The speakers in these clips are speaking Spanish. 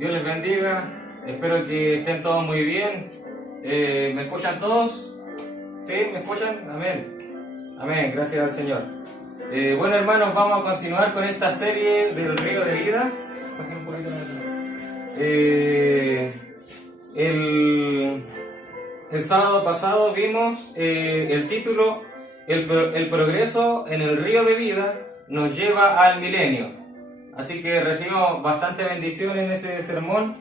Dios les bendiga. Espero que estén todos muy bien. ¿Me escuchan todos? ¿Sí? ¿Me escuchan? Amén. Amén. Gracias al Señor. Bueno, hermanos, vamos a continuar con esta serie del río de vida. Bajen un poquito el sábado pasado vimos el título el progreso en el río de vida nos lleva al milenio. Así que recibimos bastante bendición en ese sermón.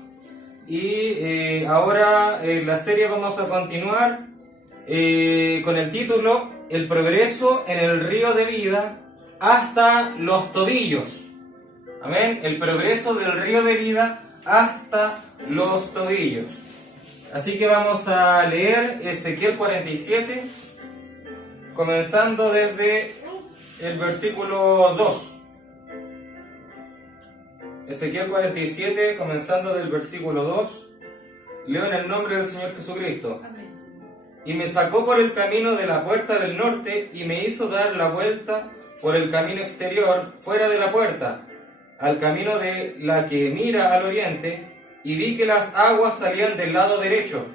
Y ahora en la serie vamos a continuar con el título el progreso en el río de vida hasta los tobillos. Amén. El progreso del río de vida hasta los tobillos. Así que vamos a leer Ezequiel 47, comenzando desde el versículo 2. Ezequiel 47, comenzando del versículo 2. Leo en el nombre del Señor Jesucristo. Amén. Y me sacó por el camino de la puerta del norte y me hizo dar la vuelta por el camino exterior, fuera de la puerta, al camino de la que mira al oriente, y vi que las aguas salían del lado derecho.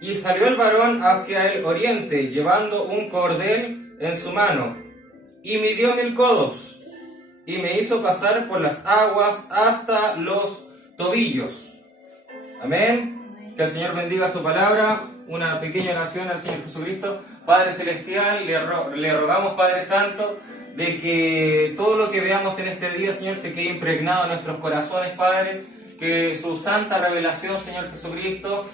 Y salió el varón hacia el oriente, llevando un cordel en su mano, y midió 1000 codos, y me hizo pasar por las aguas hasta los tobillos. Amén. Que el Señor bendiga su palabra. Una pequeña oración al Señor Jesucristo. Padre Celestial, le rogamos, Padre Santo, de que todo lo que veamos en este día, Señor, se quede impregnado en nuestros corazones, Padre. Que su santa revelación, Señor Jesucristo,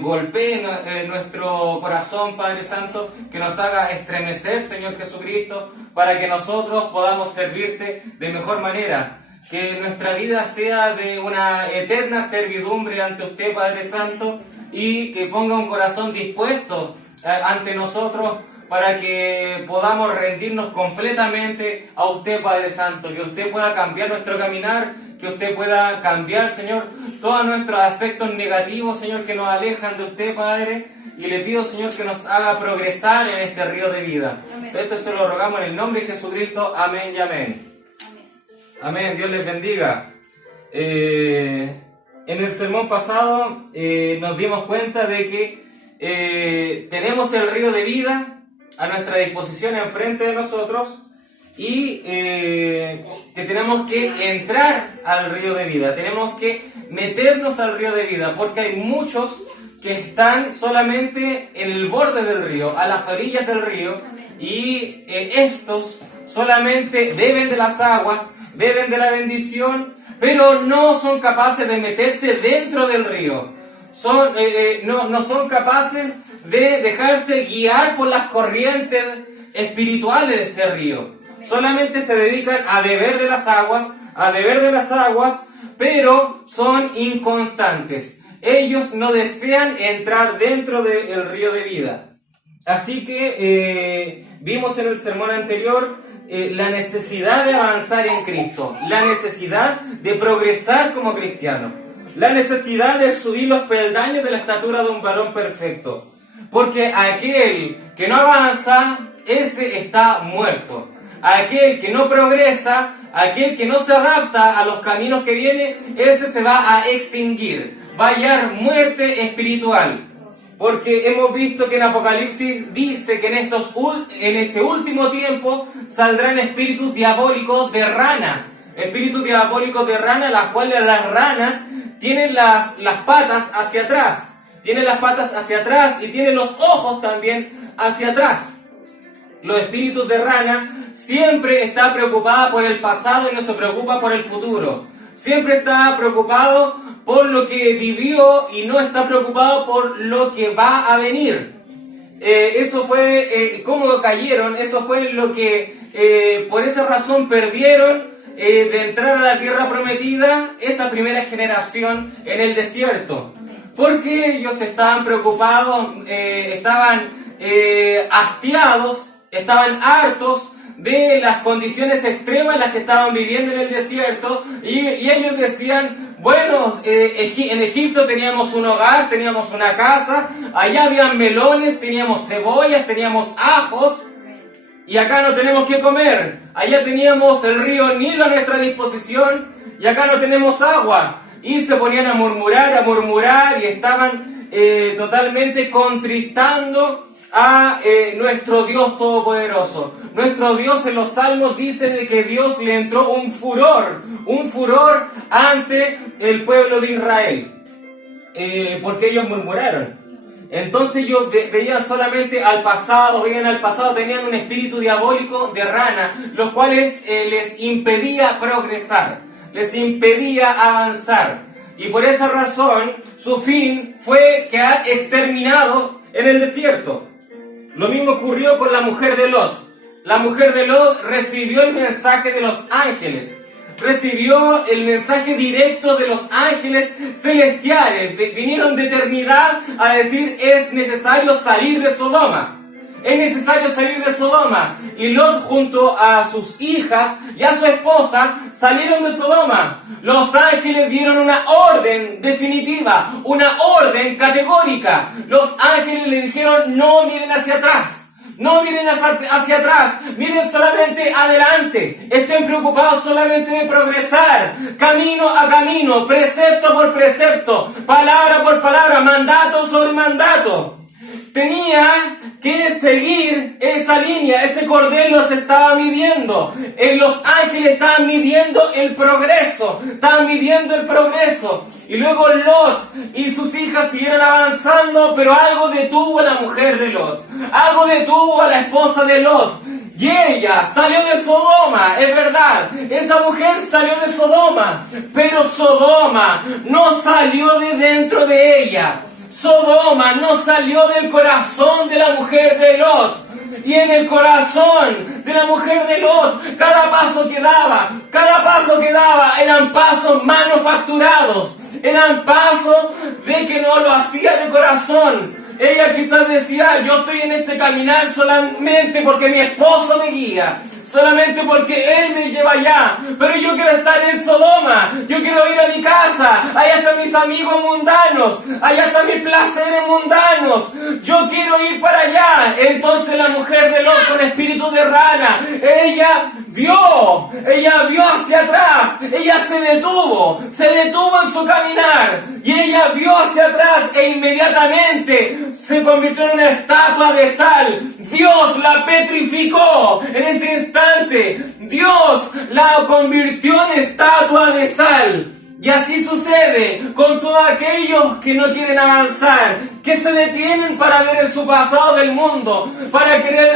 golpee nuestro corazón, Padre Santo, que nos haga estremecer, Señor Jesucristo, para que nosotros podamos servirte de mejor manera. Que nuestra vida sea de una eterna servidumbre ante usted, Padre Santo, y que ponga un corazón dispuesto ante nosotros para que podamos rendirnos completamente a usted, Padre Santo. Que usted pueda cambiar nuestro caminar, que usted pueda cambiar, Señor, todos nuestros aspectos negativos, Señor, que nos alejan de usted, Padre. Y le pido, Señor, que nos haga progresar en este río de vida. Amén. Esto se lo rogamos en el nombre de Jesucristo. Amén y amén. Amén. Dios les bendiga. En el sermón pasado nos dimos cuenta de que tenemos el río de vida a nuestra disposición enfrente de nosotros y que tenemos que entrar al río de vida, tenemos que meternos al río de vida, porque hay muchos que están solamente en el borde del río, a las orillas del río, y estos solamente beben de las aguas, beben de la bendición, pero no son capaces de meterse dentro del río. No son capaces de dejarse guiar por las corrientes espirituales de este río. Solamente se dedican a beber de las aguas, pero son inconstantes. Ellos no desean entrar dentro del río de vida. Así que vimos en el sermón anterior la necesidad de avanzar en Cristo, la necesidad de progresar como cristiano, la necesidad de subir los peldaños de la estatura de un varón perfecto. Porque aquel que no avanza, ese está muerto. Aquel que no progresa, aquel que no se adapta a los caminos que viene, ese se va a extinguir, va a hallar muerte espiritual. Porque hemos visto que en Apocalipsis dice que en este último tiempo saldrán espíritus diabólicos de rana. Espíritus diabólicos de rana, las cuales las ranas tienen las patas hacia atrás. Tienen las patas hacia atrás y tienen los ojos también hacia atrás. Los espíritus de rana siempre está preocupada por el pasado y no se preocupa por el futuro. Siempre está preocupado por lo que vivió y no está preocupado por lo que va a venir. Eso fue cómo cayeron, eso fue lo que por esa razón perdieron de entrar a la tierra prometida esa primera generación en el desierto. Porque ellos estaban preocupados, estaban hastiados, estaban hartos de las condiciones extremas en las que estaban viviendo en el desierto, y ellos decían, bueno, en Egipto teníamos un hogar, teníamos una casa, allá habían melones, teníamos cebollas, teníamos ajos, y acá no tenemos que comer. Allá teníamos el río Nilo a nuestra disposición, y acá no tenemos agua. y se ponían a murmurar y estaban totalmente contristando a nuestro Dios Todopoderoso. Nuestro Dios en los Salmos dice de que Dios le entró un furor ante el pueblo de Israel, porque ellos murmuraron. Entonces ellos veían solamente al pasado, tenían un espíritu diabólico de rana, los cuales les impedía progresar, les impedía avanzar. Y por esa razón, su fin fue quedar exterminado en el desierto. Lo mismo ocurrió con la mujer de Lot. La mujer de Lot recibió el mensaje de los ángeles. Recibió el mensaje directo de los ángeles celestiales. Vinieron de eternidad a decir: es necesario salir de Sodoma. Es necesario salir de Sodoma. Y Lot junto a sus hijas y a su esposa salieron de Sodoma. Los ángeles dieron una orden definitiva, una orden categórica. Los ángeles le dijeron: no miren hacia atrás. No miren hacia atrás, miren solamente adelante. Estén preocupados solamente de progresar, camino a camino, precepto por precepto, palabra por palabra, mandato sobre mandato. Tenía que seguir esa línea, ese cordel los estaba midiendo. Los ángeles estaban midiendo el progreso, Y luego Lot y sus hijas siguieron avanzando, pero algo detuvo a la mujer de Lot, algo detuvo a la esposa de Lot. Y ella salió de Sodoma, es verdad, esa mujer salió de Sodoma, pero Sodoma no salió de dentro de ella. Sodoma no salió del corazón de la mujer de Lot. Y en el corazón de la mujer de Lot, cada paso que daba eran pasos manufacturados, eran pasos de que no lo hacía de corazón. Ella quizás decía: yo estoy en este caminar solamente porque mi esposo me guía, solamente porque él me lleva allá, pero yo quiero estar en Sodoma, yo quiero ir a mi casa, allá están mis amigos mundanos, allá están mis placeres mundanos, yo quiero ir para allá. Entonces la mujer de Lot, con espíritu de rana, ella vio hacia atrás, ella se detuvo en su caminar, y ella vio hacia atrás e inmediatamente se convirtió en una estatua de sal. Dios la petrificó en ese instante. Dios la convirtió en estatua de sal. Y así sucede con todos aquellos que no quieren avanzar, que se detienen para ver en su pasado del mundo, para querer,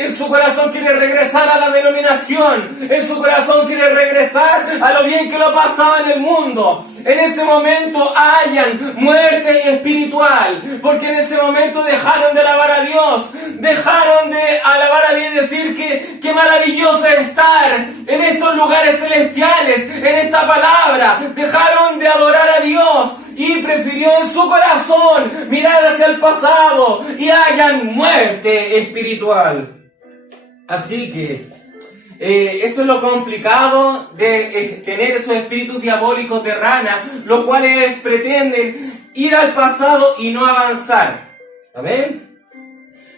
en su corazón quiere regresar a la denominación, en su corazón quiere regresar a lo bien que lo pasaba en el mundo. En ese momento hayan muerte espiritual, porque en ese momento dejaron de alabar a Dios, dejaron de alabar a Dios y decir que maravilloso es estar en estos lugares celestiales, en esta palabra. Dejaron de adorar a Dios y prefirió en su corazón mirar hacia el pasado, y hayan muerte espiritual. Así que eso es lo complicado de tener esos espíritus diabólicos de rana, los cuales pretenden ir al pasado y no avanzar. ¿Amén?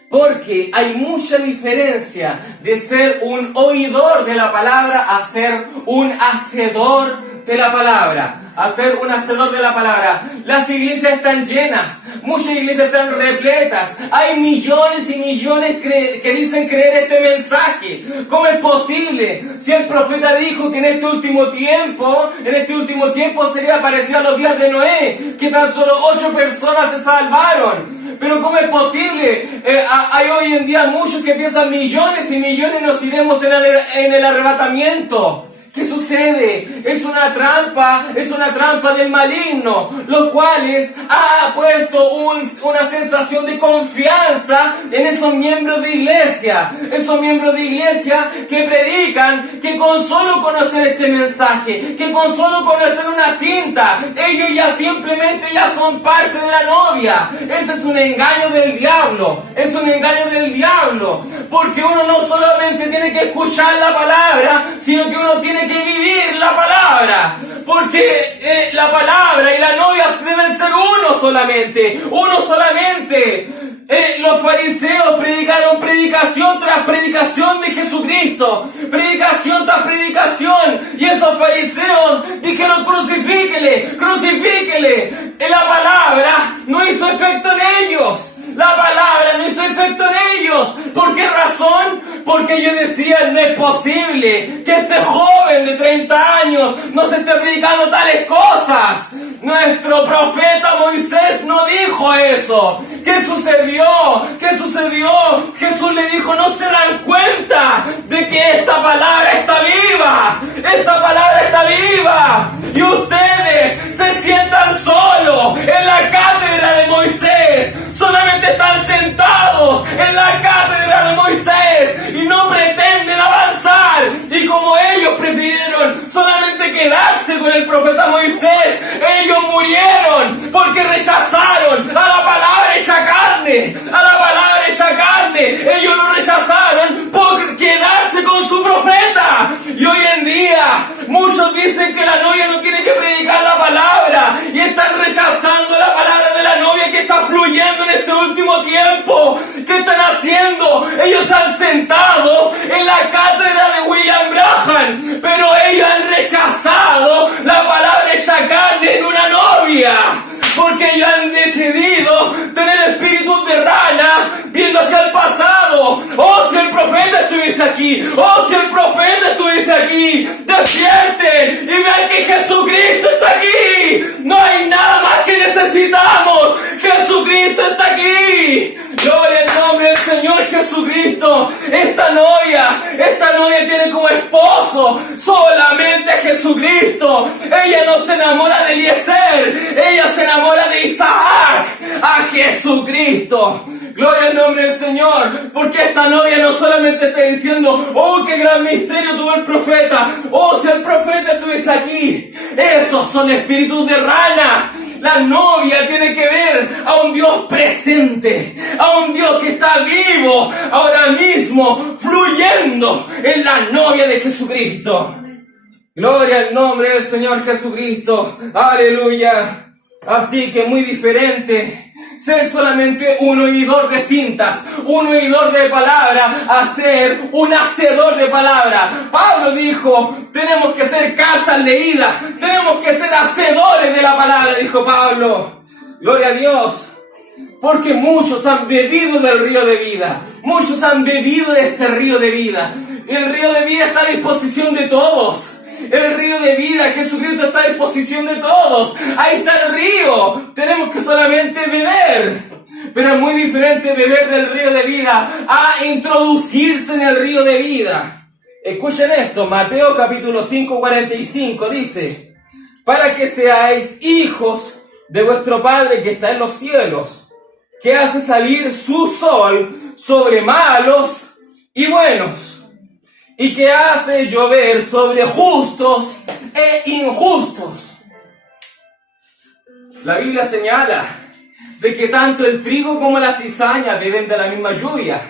Porque hay mucha diferencia de ser un oidor de la palabra a ser un hacedor de la palabra. Hacer un hacedor de la palabra. Las iglesias están llenas, muchas iglesias están repletas, hay millones y millones que dicen creer este mensaje. ¿Cómo es posible? Si el profeta dijo que en este último tiempo sería parecido a los días de Noé, que tan solo 8 personas se salvaron. Pero ¿cómo es posible? Hay hoy en día muchos que piensan millones y millones nos iremos en el arrebatamiento. ¿Qué sucede? Es una trampa del maligno, los cuales ha puesto una sensación de confianza en esos miembros de iglesia, que predican que con solo conocer este mensaje, que con solo conocer una cinta, ellos ya simplemente son parte de la novia. Ese es un engaño del diablo, porque uno no solamente tiene que escuchar la palabra, sino que uno tiene que vivir la palabra, porque la palabra y la novia deben ser uno solamente. los fariseos predicaron predicación tras predicación de Jesucristo, predicación tras predicación, y esos fariseos dijeron: crucifíquele, crucifíquele. La palabra no hizo efecto en ellos. La palabra no hizo efecto en ellos. ¿Por qué razón? Porque ellos decían: no es posible que este joven de 30 años no se esté predicando tales cosas. Nuestro profeta Moisés no dijo eso. ¿Qué sucedió? ¿Qué sucedió? Jesús le dijo: no se dan cuenta de que esta palabra está viva. Esta palabra está viva. Y ustedes se sientan solos en la cátedra de Moisés. Solamente están sentados en la cátedra de Moisés y no pretenden avanzar. Y como ellos prefirieron solamente quedarse con el profeta Moisés, ellos murieron porque rechazaron a la palabra hecha carne. A la palabra hecha carne. Ellos lo rechazaron por quedarse con su profeta. Y hoy en día muchos dicen que la novia no tiene que predicar la palabra y están rechazando la palabra de la novia que está fluyendo en este último tiempo. ¿Qué están haciendo? Ellos se han sentado en la cátedra de William Branham, pero ellos han rechazado la palabra hecha carne en una novia, porque ellos han decidido tener espíritus de rana viendo hacia el pasado. ¡Oh, si el profeta estuviese aquí! ¡Oh, si el profeta estuviese aquí! ¡Despierten y vean que Jesucristo está aquí! ¡No hay nada más que necesitamos! ¡Jesucristo está aquí! ¡Gloria al nombre del Señor Jesucristo! Esta novia tiene como esposo solamente a Jesucristo. Ella no se enamora de Eliezer, ella se enamora de Isaac, a Jesucristo. Gloria al nombre del Señor, porque esta novia no solamente está diciendo: oh, qué gran misterio tuvo el profeta, oh, si el profeta estuviese aquí. Esos son espíritus de rana. La novia tiene que ver a un Dios presente, a un Dios que está vivo ahora mismo, fluyendo en la novia de Jesucristo. Gloria al nombre del Señor Jesucristo. Aleluya. Así que muy diferente ser solamente un oidor de cintas, un oidor de palabra, a ser un hacedor de palabra. Pablo dijo: tenemos que ser cartas leídas, tenemos que ser hacedores de la palabra, dijo Pablo. Gloria a Dios. Porque muchos han bebido del río de vida, muchos han bebido de este río de vida. El río de vida está a disposición de todos. El río de vida, Jesucristo, está a disposición de todos. Ahí está el río. Tenemos que solamente beber. Pero es muy diferente beber del río de vida a introducirse en el río de vida. Escuchen esto. Mateo capítulo 5, 45 dice: para que seáis hijos de vuestro Padre que está en los cielos, que hace salir su sol sobre malos y buenos, y que hace llover sobre justos e injustos. La Biblia señala de que tanto el trigo como la cizaña beben de la misma lluvia,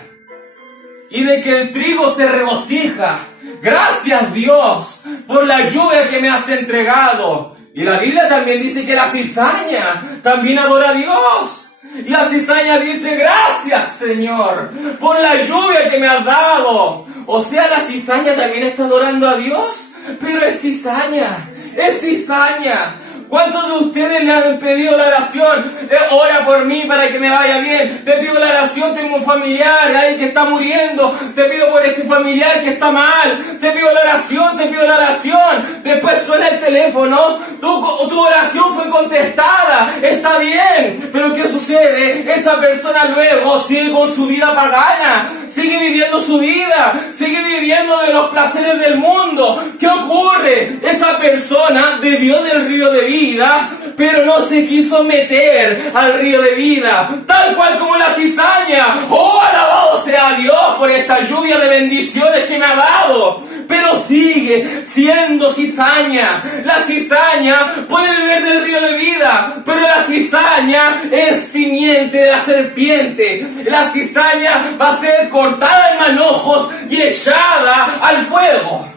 y de que el trigo se regocija. Gracias, Dios, por la lluvia que me has entregado. Y la Biblia también dice que la cizaña también adora a Dios. La cizaña dice: gracias, Señor, por la lluvia que me has dado. O sea, la cizaña también está adorando a Dios, pero es cizaña, es cizaña. ¿Cuántos de ustedes le han pedido la oración? Ora por mí para que me vaya bien. Te pido la oración, tengo un familiar ahí que está muriendo. Te pido por este familiar que está mal. Te pido la oración, te pido la oración. Después suena el teléfono. Tu oración fue contestada. Está bien. Pero ¿qué sucede? Esa persona luego sigue con su vida pagana. Sigue viviendo su vida. Sigue viviendo de los placeres del mundo. ¿Qué ocurre? Esa persona bebió del río de vida, pero no se quiso meter al río de vida, tal cual como la cizaña. Oh, alabado sea Dios por esta lluvia de bendiciones que me ha dado, pero sigue siendo cizaña. La cizaña puede beber del río de vida, pero la cizaña es simiente de la serpiente. La cizaña va a ser cortada en manojos y echada al fuego.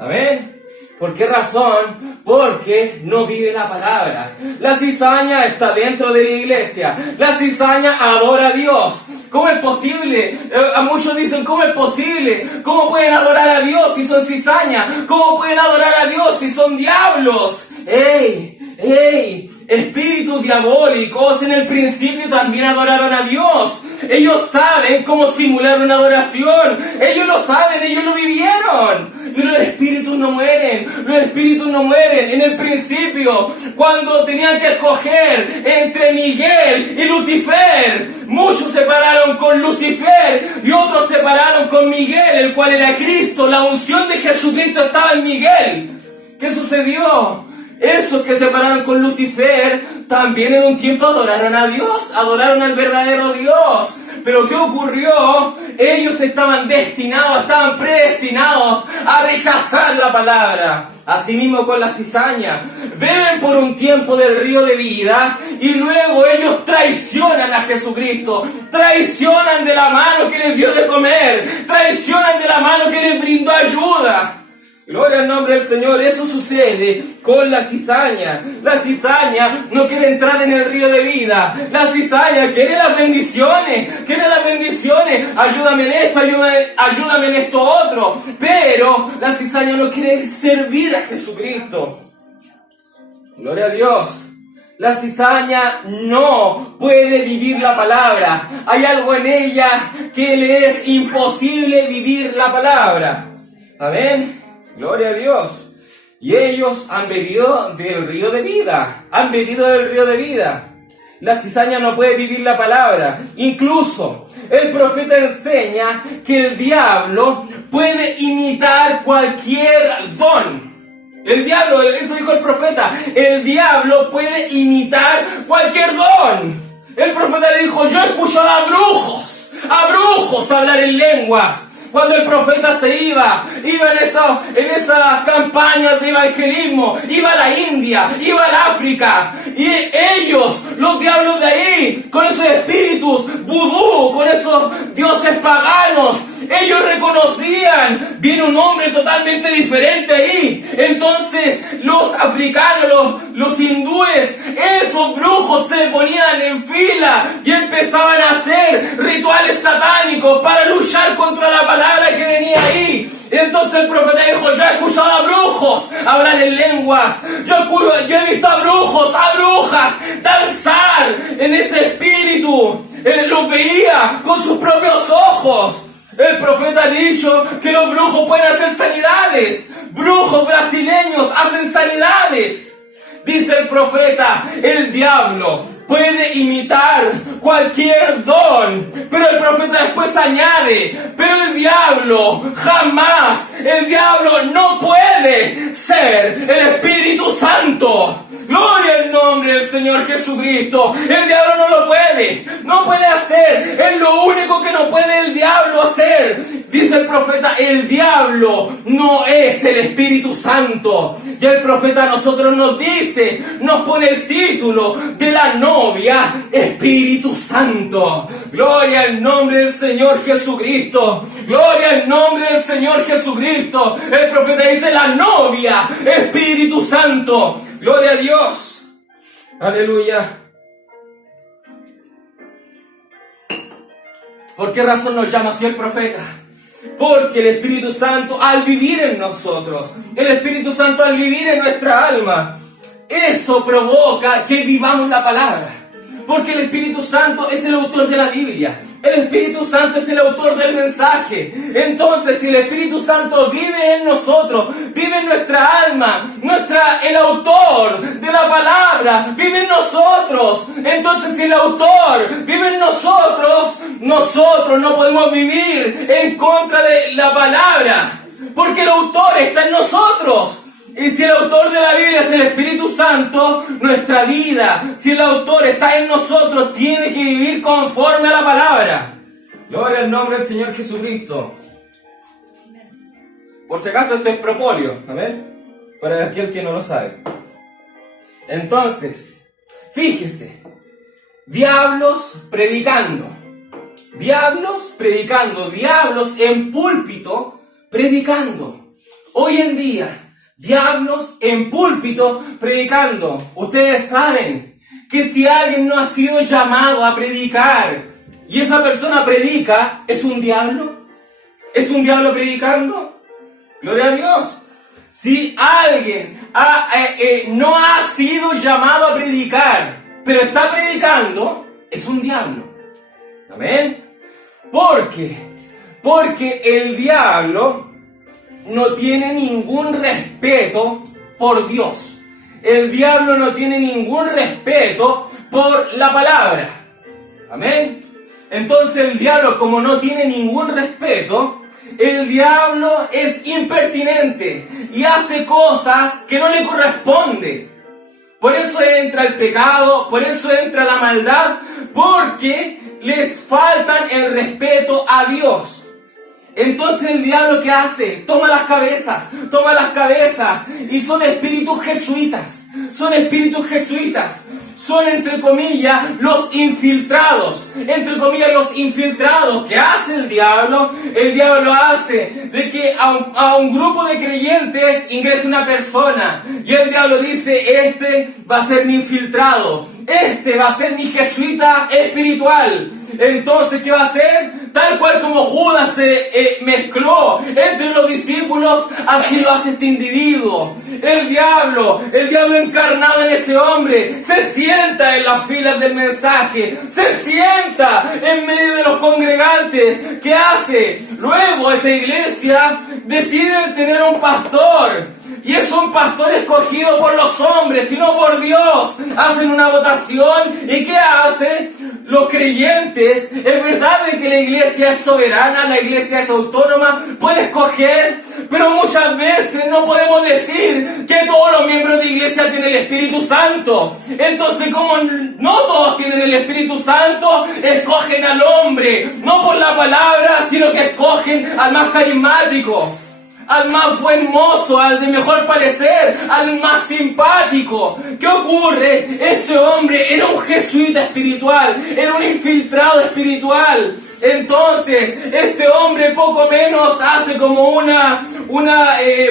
Amén. ¿Por qué razón? Porque no vive la palabra. La cizaña está dentro de la iglesia. La cizaña adora a Dios. ¿Cómo es posible? A muchos dicen, ¿cómo es posible? ¿Cómo pueden adorar a Dios si son cizaña? ¿Cómo pueden adorar a Dios si son diablos? ¡Ey! ¡Ey! Espíritus diabólicos en el principio también adoraron a Dios. Ellos saben cómo simular una adoración. Ellos lo saben, ellos lo vivieron. Y los espíritus no mueren. Los espíritus no mueren. En el principio, cuando tenían que escoger entre Miguel y Lucifer, muchos se pararon con Lucifer y otros se pararon con Miguel, el cual era Cristo. La unción de Jesucristo estaba en Miguel. ¿Qué sucedió? Esos que se pararon con Lucifer también en un tiempo adoraron a Dios, adoraron al verdadero Dios. Pero ¿qué ocurrió? Ellos estaban destinados, estaban predestinados a rechazar la palabra. Asimismo con la cizaña. Beben por un tiempo del río de vida y luego ellos traicionan a Jesucristo. Traicionan de la mano que les dio de comer. Traicionan de la mano que les brindó ayuda. Gloria al nombre del Señor. Eso sucede con la cizaña. La cizaña no quiere entrar en el río de vida. La cizaña quiere las bendiciones. Quiere las bendiciones. Ayúdame en esto, ayúdame en esto otro. Pero la cizaña no quiere servir a Jesucristo. Gloria a Dios. La cizaña no puede vivir la palabra. Hay algo en ella que le es imposible vivir la palabra. Amén. Gloria a Dios. Y ellos han bebido del río de vida. Han bebido del río de vida. La cizaña no puede vivir la palabra. Incluso el profeta enseña que el diablo puede imitar cualquier don. El diablo, eso dijo el profeta, el diablo puede imitar cualquier don. El profeta le dijo, yo he escuchado a brujos hablar en lenguas. Cuando el profeta se iba en esas campañas de evangelismo, iba a la India, iba al África, y ellos, los diablos de ahí, con esos espíritus vudú, con esos dioses paganos, ellos reconocían, viene un hombre totalmente diferente ahí. Entonces los africanos, los hindúes, esos brujos se ponían en fila y empezaban a hacer rituales satánicos para luchar contra la palabra que venía ahí. Entonces el profeta dijo, yo he escuchado a brujos hablar en lenguas, yo he visto a brujos, a brujas danzar en ese espíritu. Él lo veía con sus propios ojos. El profeta ha dicho que los brujos pueden hacer sanidades. Brujos brasileños hacen sanidades. Dice el profeta, el diablo puede imitar cualquier don. Pero el profeta después añade, pero el diablo jamás, el diablo no puede ser el Espíritu Santo. Gloria al nombre del Señor Jesucristo. El diablo no puede hacer. Es lo único que no puede el diablo hacer. Dice el profeta, el diablo no es el Espíritu Santo. Y el profeta a nosotros nos dice, nos pone el título de la novia, Espíritu Santo. Gloria al nombre del Señor Jesucristo. Gloria al nombre del Señor Jesucristo. El profeta dice, la novia, Espíritu Santo. Gloria a Dios. Aleluya. ¿Por qué razón nos llama así el profeta? Porque el Espíritu Santo al vivir en nosotros, el Espíritu Santo al vivir en nuestra alma, eso provoca que vivamos la palabra. Porque el Espíritu Santo es el autor de la Biblia. El Espíritu Santo es el autor del mensaje. Entonces, si el Espíritu Santo vive en nosotros, vive en nuestra alma, el autor de la palabra vive en nosotros. Entonces, si el autor vive en nosotros, nosotros no podemos vivir en contra de la palabra, porque el autor está en nosotros. Y si el autor de la Biblia es el Espíritu Santo, nuestra vida, si el autor está en nosotros, tiene que vivir conforme a la palabra. Gloria al nombre del Señor Jesucristo. Por si acaso esto es propóleo, ¿amén? Para aquel que no lo sabe. Entonces, fíjese, diablos predicando, diablos en púlpito predicando. Hoy en día, Diablos en púlpito predicando. Ustedes saben que si alguien no ha sido llamado a predicar y esa persona predica, ¿es un diablo? ¿Es un diablo predicando? Gloria a Dios. Si alguien no ha sido llamado a predicar, pero está predicando, es un diablo. ¿Amén? ¿Por qué? Porque el diablo no tiene ningún respeto por Dios. El diablo no tiene ningún respeto por la palabra. Amén. Entonces el diablo, como no tiene ningún respeto, el diablo es impertinente y hace cosas que no le corresponden. Por eso entra el pecado, por eso entra la maldad, porque les faltan el respeto a Dios. Entonces el diablo, ¿qué hace? Toma las cabezas, y son espíritus jesuitas, son entre comillas los infiltrados, ¿qué hace el diablo? El diablo hace de que a un grupo de creyentes ingrese una persona, y el diablo dice, este va a ser mi infiltrado, este va a ser mi jesuita espiritual. Entonces, ¿qué va a hacer? Tal cual como Judas se mezcló entre los discípulos, así lo hace este individuo. El diablo encarnado en ese hombre, se sienta en las filas del mensaje, se sienta en medio de los congregantes. ¿Qué hace? Luego esa iglesia decide tener un pastor. Y es un pastor escogido por los hombres y no por Dios. Hacen una votación. ¿Y qué hace? Los creyentes, es verdad de que la iglesia es soberana, la iglesia es autónoma, puede escoger, pero muchas veces no podemos decir que todos los miembros de iglesia tienen el Espíritu Santo. Entonces, como no todos tienen el Espíritu Santo, escogen al hombre, no por la palabra, sino que escogen al más carismático, al más buen mozo, al de mejor parecer, al más simpático. ¿Qué ocurre? Ese hombre era un jesuita espiritual, era un infiltrado espiritual. Entonces, este hombre poco menos hace como una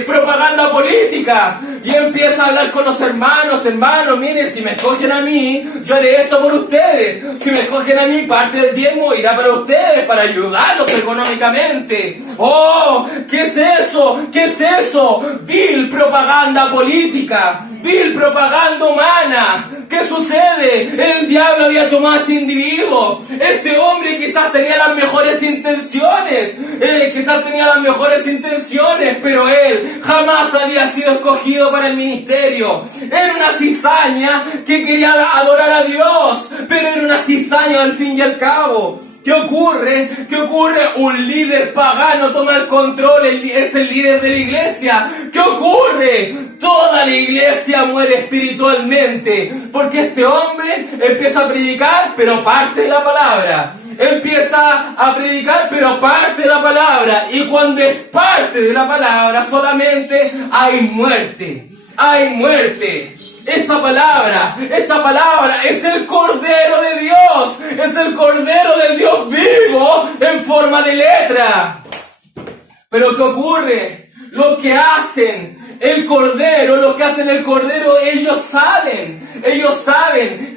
propaganda política y empieza a hablar con los hermanos. Hermanos, miren, si me escogen a mí, yo haré esto por ustedes. Si me escogen a mí, parte del diezmo irá para ustedes, para ayudarlos económicamente. ¡Oh! ¿Qué es eso? ¿Qué es eso? Vil propaganda política, vil propaganda humana. ¿Qué sucede? El diablo había tomado a este individuo. Este hombre quizás tenía las mejores intenciones, pero él jamás había sido escogido para el ministerio. Era una cizaña que quería adorar a Dios, pero era una cizaña al fin y al cabo. ¿Qué ocurre? Un líder pagano toma el control, es el líder de la iglesia. ¿Qué ocurre? Toda la iglesia muere espiritualmente, porque este hombre empieza a predicar, pero parte de la palabra. Y cuando es parte de la palabra, solamente hay muerte. Esta palabra es el Cordero de Dios, es el Cordero del Dios vivo en forma de letra. Pero ¿qué ocurre? Lo que hacen el Cordero, ellos saben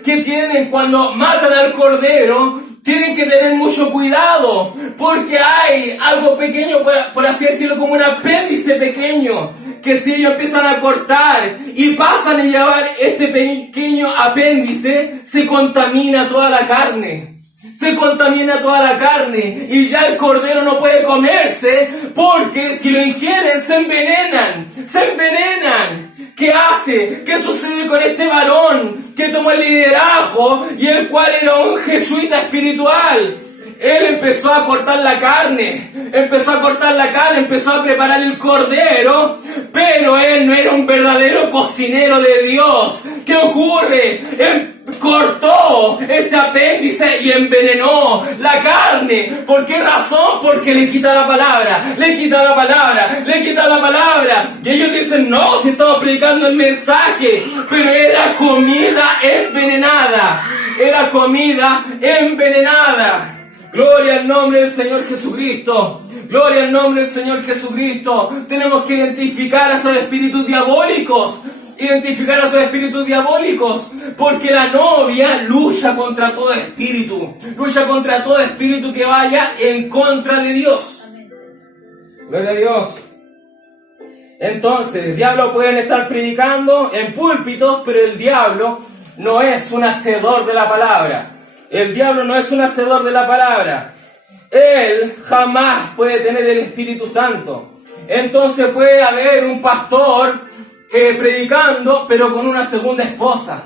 que cuando matan al Cordero, tienen que tener mucho cuidado, porque hay algo pequeño, por así decirlo, como un apéndice pequeño, que si ellos empiezan a cortar y pasan a llevar este pequeño apéndice, se contamina toda la carne. Y ya el cordero no puede comerse, porque si lo ingieren se envenenan. ¿Qué hace? ¿Qué sucede con este varón que tomó el liderazgo y el cual era un jesuita espiritual? Él empezó a cortar la carne, empezó a preparar el cordero, pero él no era un verdadero cocinero de Dios. ¿Qué ocurre? Él cortó ese apéndice y envenenó la carne. ¿Por qué razón? Porque le quita la palabra. Y ellos dicen, no, si estamos predicando el mensaje, pero era comida envenenada. Gloria al nombre del Señor Jesucristo. Gloria al nombre del Señor Jesucristo. Tenemos que identificar a esos espíritus diabólicos. Identificar a esos espíritus diabólicos. Porque la novia lucha contra todo espíritu. Lucha contra todo espíritu que vaya en contra de Dios. Gloria a Dios. Entonces, el diablo pueden estar predicando en púlpitos, pero el diablo no es un hacedor de la palabra. El diablo no es un hacedor de la palabra. Él jamás puede tener el Espíritu Santo. Entonces puede haber un pastor predicando, pero con una segunda esposa.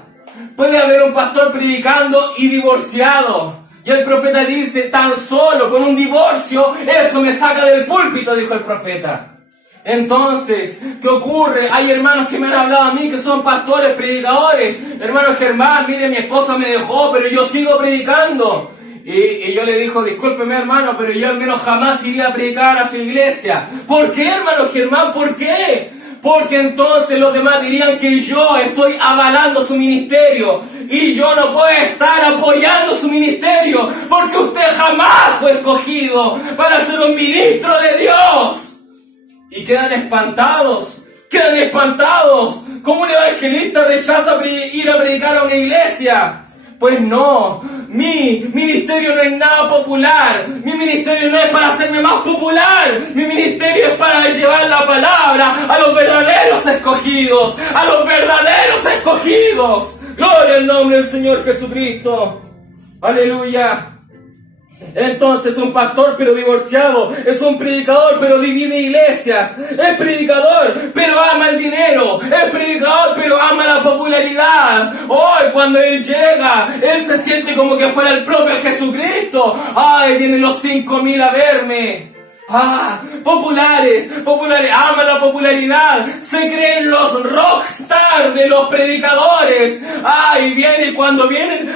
Puede haber un pastor predicando y divorciado. Y el profeta dice, tan solo con un divorcio, eso me saca del púlpito, dijo el profeta. Entonces, ¿qué ocurre? Hay hermanos que me han hablado a mí que son pastores, predicadores. Hermano Germán, mire, mi esposa me dejó, pero yo sigo predicando. Y yo le dijo, discúlpeme hermano, pero yo al menos jamás iría a predicar a su iglesia. ¿Por qué, hermano Germán? ¿Por qué? Porque entonces los demás dirían que yo estoy avalando su ministerio. Y yo no puedo estar apoyando su ministerio, porque usted jamás fue escogido para ser un ministro de Dios. Y quedan espantados. Como un evangelista rechaza ir a predicar a una iglesia. Pues no, mi ministerio no es nada popular. Mi ministerio no es para hacerme más popular. Mi ministerio es para llevar la palabra a los verdaderos escogidos. A los verdaderos escogidos. Gloria al nombre del Señor Jesucristo. Aleluya. Entonces un pastor pero divorciado, es un predicador pero divide iglesias, es predicador pero ama el dinero, es predicador pero ama la popularidad. Hoy cuando él llega, él se siente como que fuera el propio Jesucristo. Ay, vienen los 5.000 a verme. Populares, ama la popularidad, se creen los rockstar de los predicadores. Vienen y cuando vienen,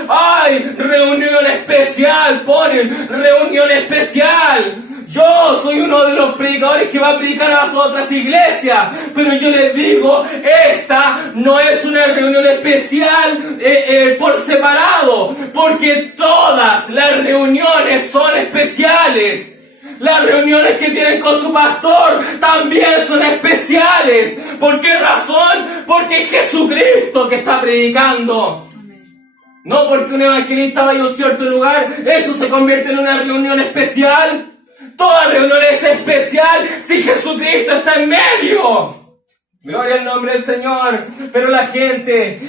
reunión especial, ponen reunión especial. Yo soy uno de los predicadores que va a predicar a las otras iglesias, pero yo les digo, esta no es una reunión especial por separado, porque todas las reuniones son especiales. Las reuniones que tienen con su pastor también son especiales. ¿Por qué razón? Porque es Jesucristo que está predicando. No porque un evangelista vaya a un cierto lugar, eso se convierte en una reunión especial. Toda reunión es especial si Jesucristo está en medio. Gloria al nombre del Señor. Pero la gente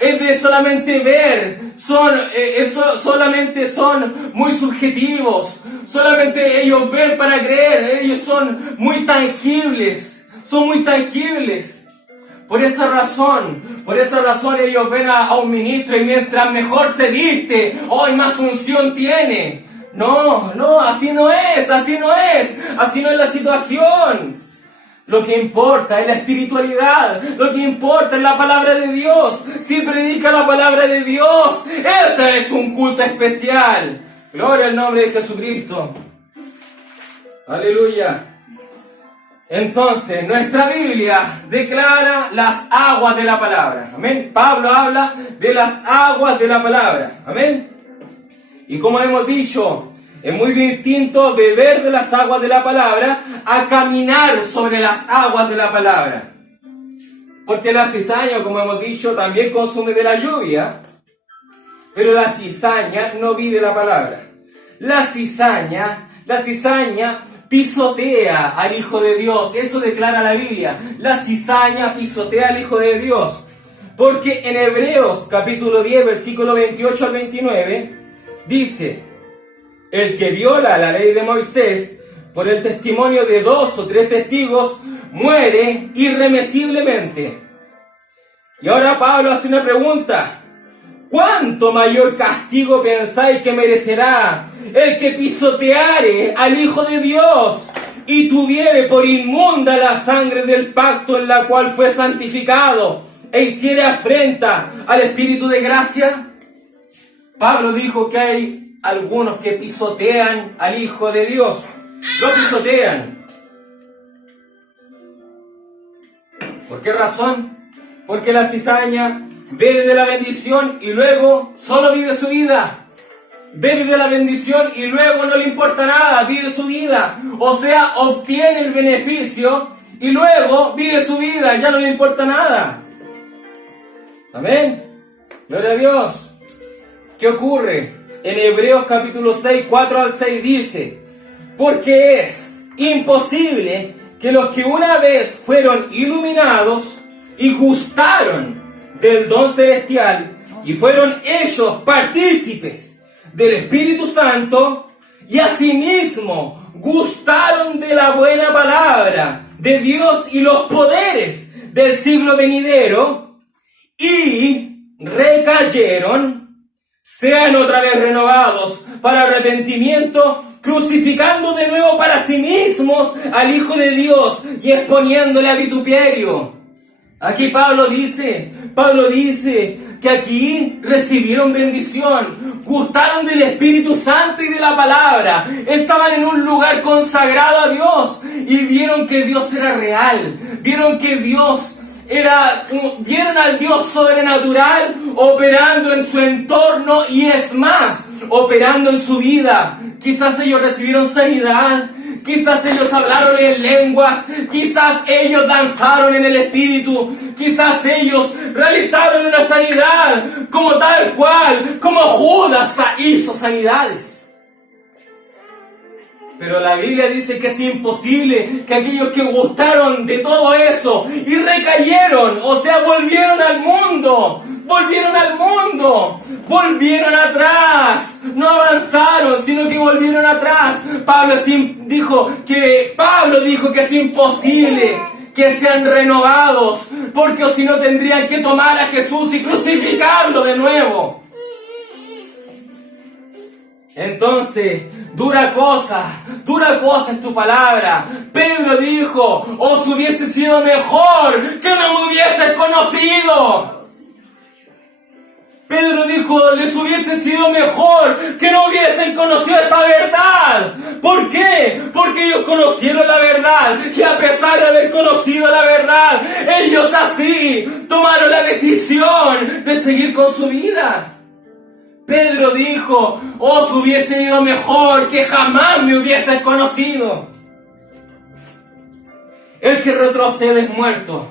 es de solamente ver, solamente son muy subjetivos, solamente ellos ven para creer, ellos son muy tangibles. Por esa razón ellos ven a un ministro y mientras mejor se viste, hoy más unción tiene. No, así no es la situación. Lo que importa es la espiritualidad, lo que importa es la palabra de Dios. Si predica la palabra de Dios, ese es un culto especial. Gloria al nombre de Jesucristo. Aleluya. Entonces, nuestra Biblia declara las aguas de la palabra. Amén. Pablo habla de las aguas de la palabra. Amén. Y como hemos dicho, es muy distinto beber de las aguas de la palabra a caminar sobre las aguas de la palabra. Porque la cizaña, como hemos dicho, también consume de la lluvia, pero la cizaña no vive la palabra. La cizaña pisotea al Hijo de Dios. Eso declara la Biblia. La cizaña pisotea al Hijo de Dios. Porque en Hebreos capítulo 10, versículo 28 al 29, dice: el que viola la ley de Moisés por el testimonio de 2 o 3 testigos muere irremisiblemente. Y ahora Pablo hace una pregunta: ¿cuánto mayor castigo pensáis que merecerá el que pisoteare al Hijo de Dios y tuviere por inmunda la sangre del pacto en la cual fue santificado e hiciere afrenta al Espíritu de gracia? Pablo dijo que hay algunos que pisotean al Hijo de Dios. Lo pisotean. ¿Por qué razón? Porque la cizaña viene de la bendición y luego solo vive su vida. bebe de la bendición y luego no le importa nada, vive su vida. O sea, obtiene el beneficio y luego vive su vida, ya no le importa nada. Amén. Gloria a Dios. ¿Qué ocurre? En Hebreos capítulo 6, 4 al 6 dice: porque es imposible que los que una vez fueron iluminados y gustaron del don celestial y fueron ellos partícipes del Espíritu Santo y asimismo gustaron de la buena palabra de Dios y los poderes del siglo venidero y recayeron, sean otra vez renovados para arrepentimiento, crucificando de nuevo para sí mismos al Hijo de Dios y exponiéndole a vituperio. Aquí Pablo dice que aquí recibieron bendición, gustaron del Espíritu Santo y de la palabra, estaban en un lugar consagrado a Dios y vieron que Dios era real, vieron que vieron al Dios sobrenatural operando en su entorno y es más, operando en su vida. Quizás ellos recibieron sanidad, quizás ellos hablaron en lenguas, quizás ellos danzaron en el Espíritu, quizás ellos realizaron una sanidad como tal cual, como Judas hizo sanidades. Pero la Biblia dice que es imposible que aquellos que gustaron de todo eso y recayeron, o sea, volvieron volvieron atrás, no avanzaron, sino que volvieron atrás. Pablo dijo que es imposible que sean renovados, porque o si no tendrían que tomar a Jesús y crucificarlo de nuevo. Entonces, dura cosa es tu palabra. Pedro dijo: os hubiese sido mejor que no me hubieses conocido. Pedro dijo: les hubiese sido mejor que no hubiesen conocido esta verdad. ¿Por qué? Porque ellos conocieron la verdad y a pesar de haber conocido la verdad, ellos así tomaron la decisión de seguir con su vida. Pedro dijo: os hubiese ido mejor que jamás me hubieses conocido. El que retrocede es muerto.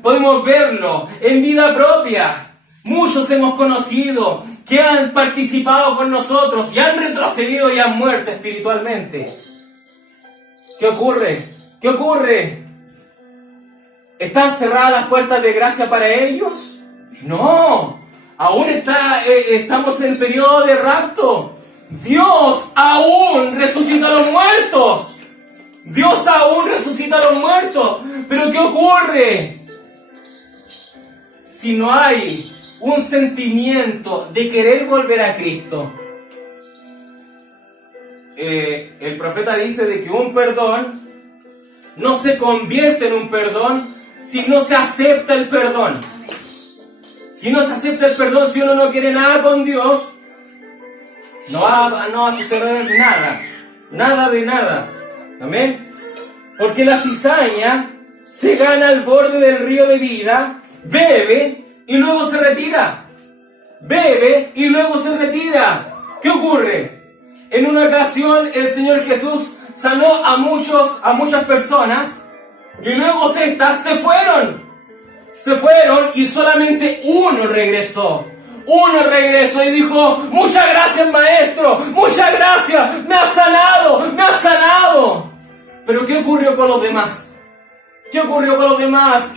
Podemos verlo en vida propia. Muchos hemos conocido que han participado con nosotros y han retrocedido y han muerto espiritualmente. ¿Qué ocurre? ¿Están cerradas las puertas de gracia para ellos? No. Aún estamos en el periodo de rapto. Dios aún resucita a los muertos. Pero ¿qué ocurre? Si no hay un sentimiento de querer volver a Cristo. El profeta dice de que un perdón no se convierte en un perdón si no se acepta el perdón. Si no se acepta el perdón, si uno no quiere nada con Dios, no va a suceder nada de nada. Amén. Porque la cizaña se gana al borde del río de vida, bebe y luego se retira. ¿Qué ocurre? En una ocasión el Señor Jesús sanó a muchas personas y luego estas se fueron y solamente uno regresó y dijo: muchas gracias, maestro, muchas gracias, me has sanado. Pero ¿qué ocurrió con los demás?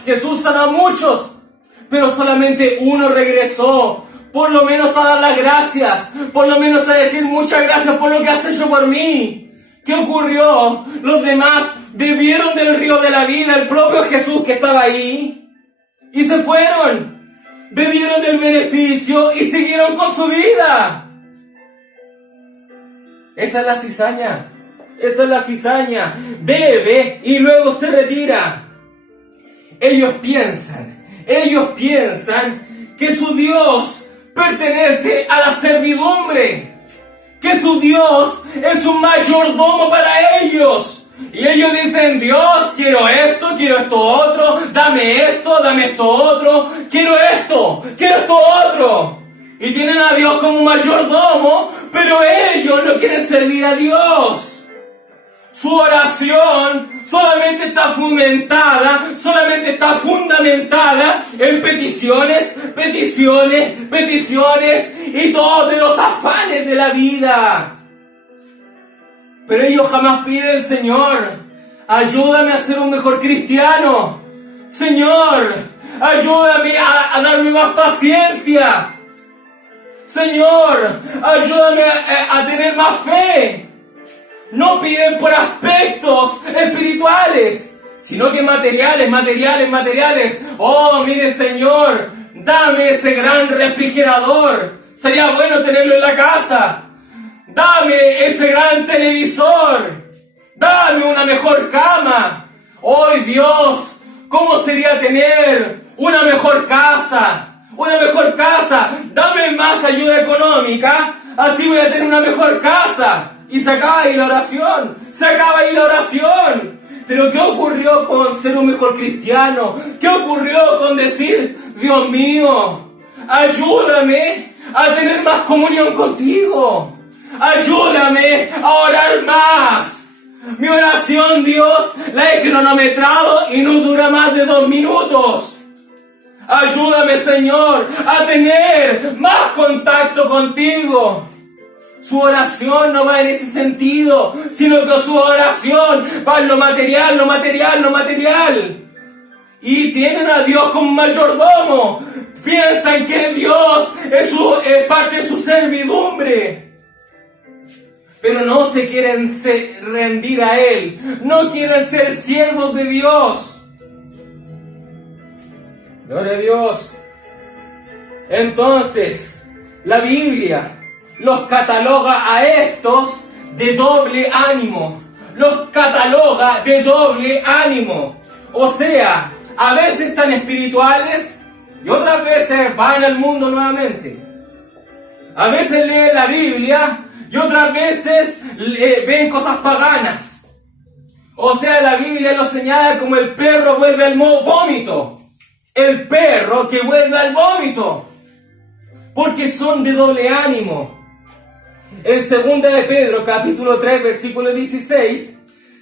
Jesús sanó a muchos, pero solamente uno regresó, por lo menos a dar las gracias, por lo menos a decir: muchas gracias por lo que has hecho por mí. ¿Qué ocurrió? Los demás bebieron del río de la vida, el propio Jesús que estaba ahí, y se fueron, bebieron del beneficio y siguieron con su vida. Esa es la cizaña. Bebe y luego se retira. Ellos piensan que su Dios pertenece a la servidumbre, que su Dios es un mayordomo para ellos. Y ellos dicen: Dios, quiero esto otro, dame esto otro, quiero esto otro. y tienen a Dios como mayordomo, pero ellos no quieren servir a Dios. Su oración solamente está fundamentada en peticiones y todos de los afanes de la vida. Pero ellos jamás piden: Señor, ayúdame a ser un mejor cristiano. Señor, ayúdame a darme más paciencia. Señor, ayúdame a tener más fe. No piden por aspectos espirituales, sino que materiales. Oh, mire, Señor, dame ese gran refrigerador. Sería bueno tenerlo en la casa. Dame ese gran televisor. Dame una mejor cama. Oh, Dios, ¿cómo sería tener una mejor casa? Dame más ayuda económica, así voy a tener una mejor casa. Y se acaba ahí la oración. Pero ¿qué ocurrió con ser un mejor cristiano? ¿Qué ocurrió con decir: Dios mío, ayúdame a tener más comunión contigo? Ayúdame a orar más. Mi oración, Dios, la he cronometrado y no dura más de 2 minutos. Ayúdame, Señor, a tener más contacto contigo. Su oración no va en ese sentido, sino que su oración va en lo material. Y tienen a Dios como mayordomo. Piensan que Dios es parte de su servidumbre. Pero no se quieren rendir a Él. No quieren ser siervos de Dios. Gloria a Dios. Entonces, la Biblia los cataloga a estos de doble ánimo. O sea, a veces están espirituales y otras veces van al mundo nuevamente. A veces leen la Biblia y otras veces ven cosas paganas. O sea, la Biblia lo señala como el perro vuelve al vómito. El perro que vuelve al vómito. Porque son de doble ánimo. En 2 de Pedro, capítulo 3, versículo 16,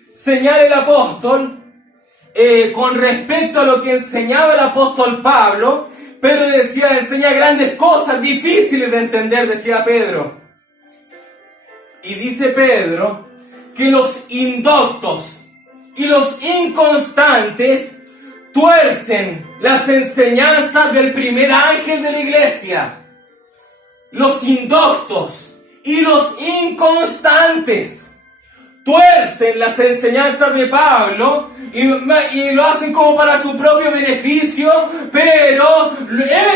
señala el apóstol, con respecto a lo que enseñaba el apóstol Pablo. Pedro decía: enseña grandes cosas difíciles de entender, decía Pedro. Y dice Pedro que los indoctos y los inconstantes tuercen las enseñanzas del primer ángel de la iglesia. Los indoctos y los inconstantes tuercen las enseñanzas de Pablo y lo hacen como para su propio beneficio, pero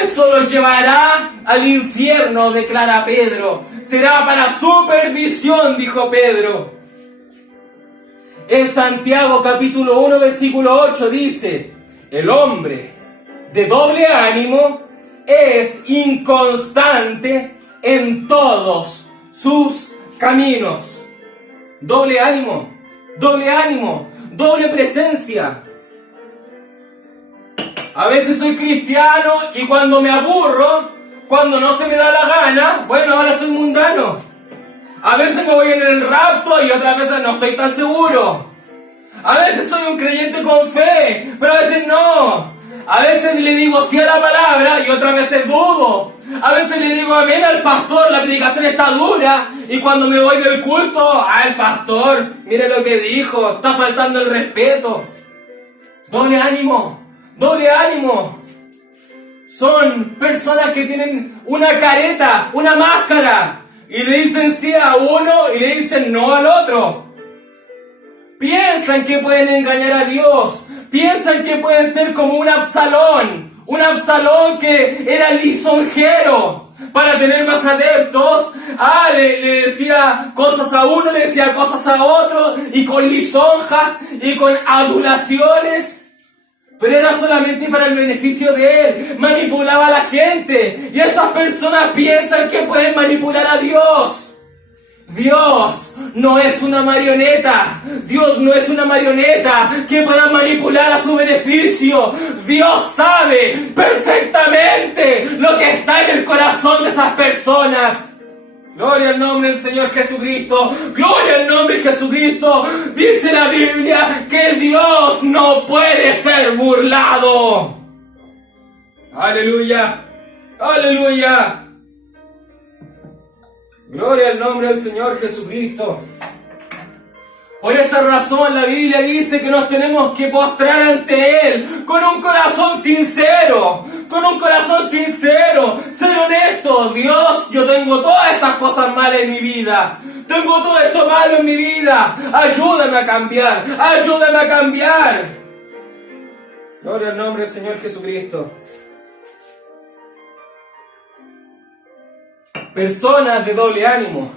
eso los llevará al infierno, declara Pedro. Será para su perdición, dijo Pedro. En Santiago capítulo 1 versículo 8 dice: el hombre de doble ánimo es inconstante en todos sus caminos. Doble ánimo, doble presencia. A veces soy cristiano y cuando me aburro, cuando no se me da la gana, bueno, ahora soy mundano. A veces me voy en el rapto y otras veces no estoy tan seguro. A veces soy un creyente con fe, pero a veces no. A veces le digo sí a la palabra y otras veces dudo. A veces le digo amén al pastor, la predicación está dura. Y cuando me voy del culto, el pastor, mire lo que dijo, está faltando el respeto. Doble ánimo. Son personas que tienen una careta, una máscara, y le dicen sí a uno y le dicen no al otro. Piensan que pueden engañar a Dios. Piensan que pueden ser como un Absalón que era lisonjero para tener más adeptos. Le decía cosas a uno, le decía cosas a otro, y con lisonjas y con adulaciones. Pero era solamente para el beneficio de él. Manipulaba a la gente. Y estas personas piensan que pueden manipular a Dios. Dios no es una marioneta. Dios no es una marioneta que pueda manipular a su beneficio. Dios sabe perfectamente lo que está en el corazón de esas personas. Gloria al nombre del Señor Jesucristo. Gloria al nombre de Jesucristo. Dice la Biblia que Dios no puede ser burlado. Aleluya. Aleluya. Gloria al nombre del Señor Jesucristo. Por esa razón la Biblia dice que nos tenemos que postrar ante Él con un corazón sincero. Con un corazón sincero. Ser honesto. Dios, yo tengo todas estas cosas malas en mi vida. Tengo todo esto malo en mi vida. Ayúdame a cambiar. Ayúdame a cambiar. Gloria al nombre del Señor Jesucristo. Personas de doble ánimo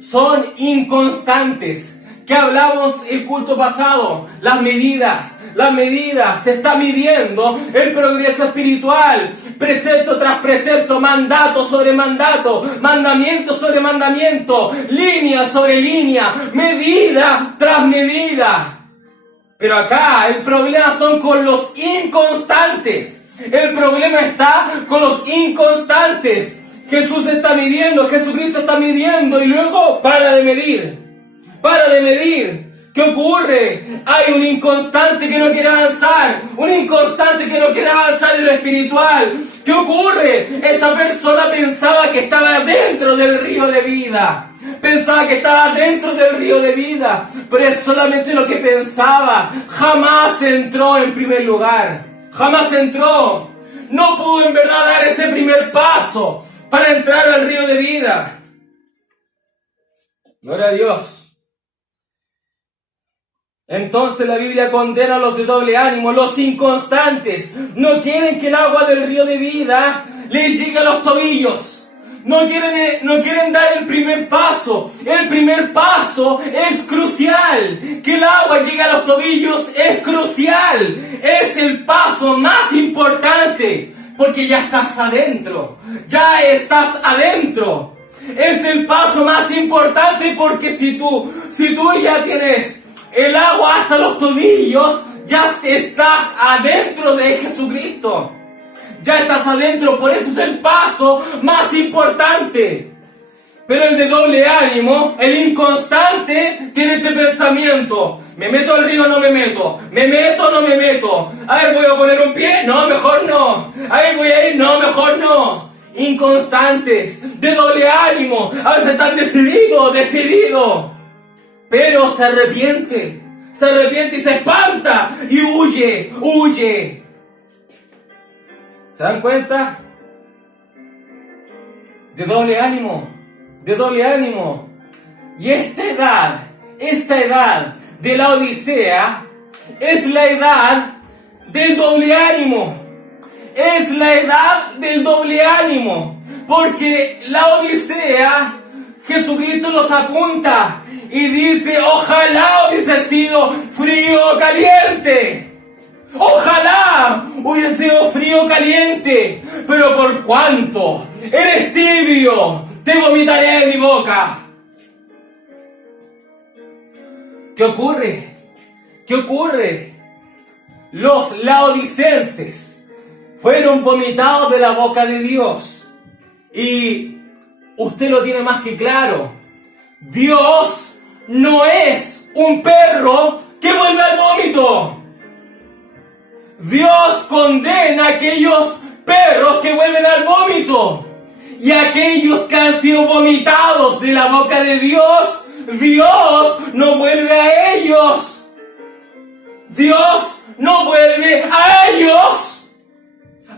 son inconstantes. ¿Qué hablamos el culto pasado? Las medidas, se está midiendo el progreso espiritual, precepto tras precepto, mandato sobre mandato, mandamiento sobre mandamiento, línea sobre línea, medida tras medida. Pero acá el problema son con los inconstantes. El problema está con los inconstantes. Jesús está midiendo, Jesucristo está midiendo y luego para de medir. Para de medir. ¿Qué ocurre? Hay un inconstante que no quiere avanzar. Un inconstante que no quiere avanzar en lo espiritual. ¿Qué ocurre? Esta persona pensaba que estaba dentro del río de vida. Pensaba que estaba dentro del río de vida. Pero es solamente lo que pensaba. Jamás entró en primer lugar. Jamás entró. No pudo en verdad dar ese primer paso para entrar al río de vida. Gloria a Dios. Entonces la Biblia condena a los de doble ánimo, los inconstantes. No quieren que el agua del río de vida les llegue a los tobillos. No quieren dar el primer paso. El primer paso es crucial. Que el agua llegue a los tobillos es crucial. Es el paso más importante. Porque ya estás adentro. Ya estás adentro. Es el paso más importante porque si tú ya tienes el agua hasta los tobillos, ya estás adentro de Jesucristo. Ya estás adentro, por eso es el paso más importante. Pero el de doble ánimo, el inconstante, tiene este pensamiento. ¿Me meto al río o no me meto? ¿Me meto o no me meto? A ver, ¿voy a poner un pie? No, mejor no. A ver, ¿voy a ir? No, mejor no. Inconstantes, de doble ánimo. A veces están decididos. Pero se arrepiente y se espanta y huye. ¿Se dan cuenta? De doble ánimo. Y esta edad de la Odisea es la edad del doble ánimo. Es la edad del doble ánimo. Porque la Odisea, Jesucristo los apunta y dice, ojalá hubiese sido frío o caliente. Ojalá hubiese sido frío o caliente. Pero por cuanto eres tibio, te vomitaré en mi boca. ¿Qué ocurre? Los laodicenses fueron vomitados de la boca de Dios. Y usted lo tiene más que claro. Dios no es un perro que vuelve al vómito. Dios condena a aquellos perros que vuelven al vómito. Y aquellos que han sido vomitados de la boca de Dios, Dios no vuelve a ellos. Dios no vuelve a ellos.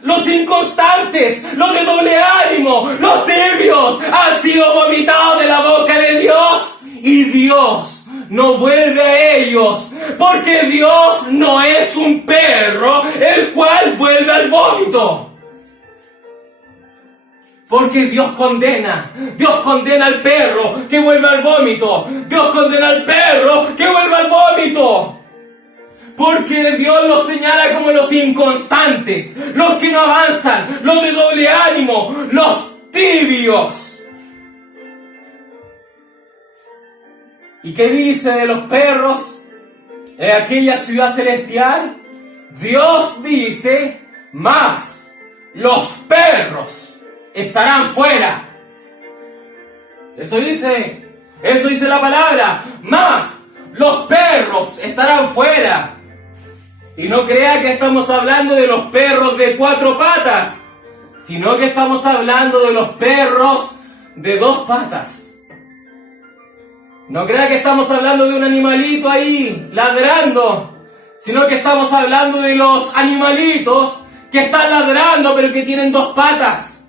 Los inconstantes, los de doble ánimo, los tibios han sido vomitados de la boca de Dios. Y Dios no vuelve a ellos. Porque Dios no es un perro el cual vuelve al vómito. Porque Dios condena al perro que vuelve al vómito. Dios condena al perro que vuelve al vómito. Porque Dios los señala como los inconstantes, los que no avanzan, los de doble ánimo, los tibios. ¿Y qué dice de los perros en aquella ciudad celestial? Dios dice, más los perros estarán fuera. Eso dice la palabra, más los perros estarán fuera. Y no crea que estamos hablando de los perros de 4 patas, sino que estamos hablando de los perros de 2 patas. No crea que estamos hablando de un animalito ahí ladrando, sino que estamos hablando de los animalitos que están ladrando pero que tienen 2 patas.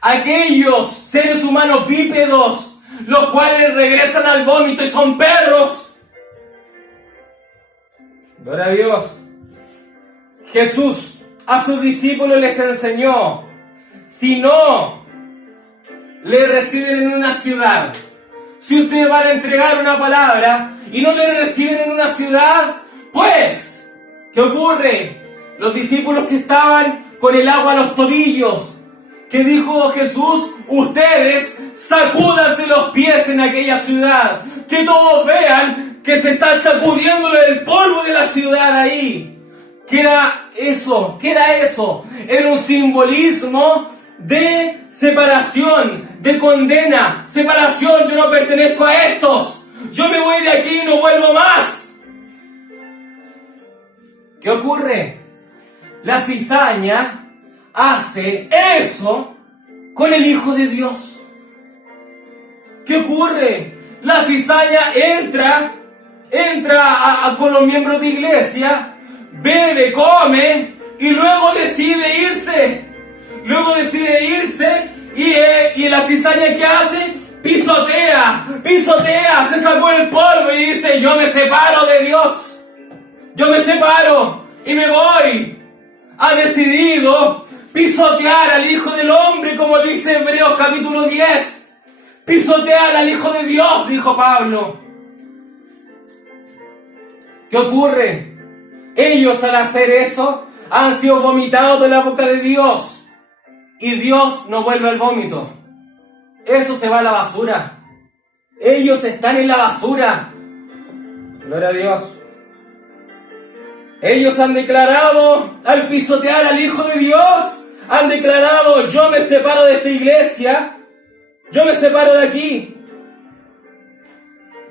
Aquellos seres humanos bípedos, los cuales regresan al vómito y son perros. Gloria a Dios. Jesús a sus discípulos les enseñó, si no le reciben en una ciudad, si ustedes van a entregar una palabra y no le reciben en una ciudad, pues, ¿qué ocurre? Los discípulos que estaban con el agua a los tobillos, que dijo Jesús, ustedes sacúdanse los pies en aquella ciudad, que todos vean que se están sacudiéndole el polvo de la ciudad ahí. ¿Qué era eso? ¿Qué era eso? Era un simbolismo de separación, de condena, separación. Yo no pertenezco a estos, yo me voy de aquí y no vuelvo más. ¿Qué ocurre? La cizaña hace eso con el Hijo de Dios. ¿Qué ocurre? La cizaña entra con los miembros de iglesia, bebe, come y luego decide irse. Y la cizaña, ¿qué hace? Pisotea, se sacó el polvo y dice, yo me separo de Dios, yo me separo y me voy. Ha decidido pisotear al Hijo del Hombre, como dice Hebreos capítulo 10. Pisotear al Hijo de Dios, dijo Pablo. ¿Qué ocurre? Ellos al hacer eso han sido vomitados de la boca de Dios. Y Dios no vuelve al vómito. Eso se va a la basura. Ellos están en la basura. Gloria a Dios. Ellos han declarado, al pisotear al Hijo de Dios, han declarado, yo me separo de esta iglesia, yo me separo de aquí,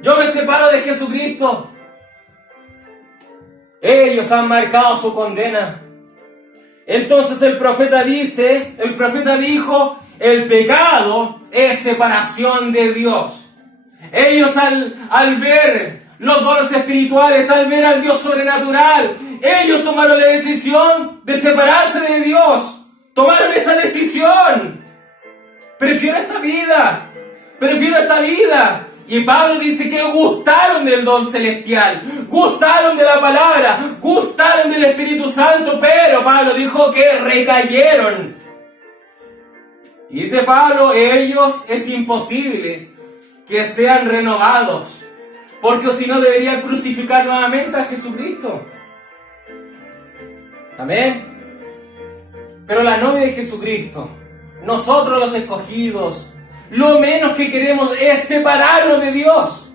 yo me separo de Jesucristo. Ellos han marcado su condena. Entonces el profeta dijo, el pecado es separación de Dios. Ellos al ver los dones espirituales, al ver al Dios sobrenatural, ellos tomaron la decisión de separarse de Dios. Tomaron esa decisión. Prefiero esta vida. Y Pablo dice que gustaron del don celestial, gustaron de la palabra, gustaron del Espíritu Santo, pero Pablo dijo que recayeron. Y dice Pablo, ellos es imposible que sean renovados, porque si no deberían crucificar nuevamente a Jesucristo. Amén. Pero la novia de Jesucristo, nosotros los escogidos, lo menos que queremos es separarnos de Dios.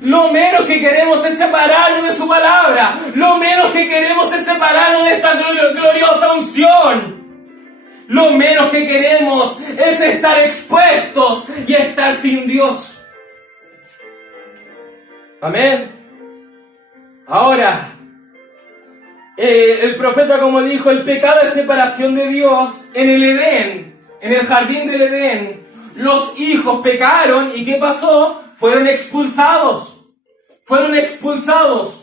Lo menos que queremos es separarnos de su palabra. Lo menos que queremos es separarnos de esta gloriosa unción. Lo menos que queremos es estar expuestos y estar sin Dios. Amén. Ahora, el profeta, como dijo, el pecado es separación de Dios. En el Edén, en el jardín del Edén, los hijos pecaron y ¿qué pasó? Fueron expulsados.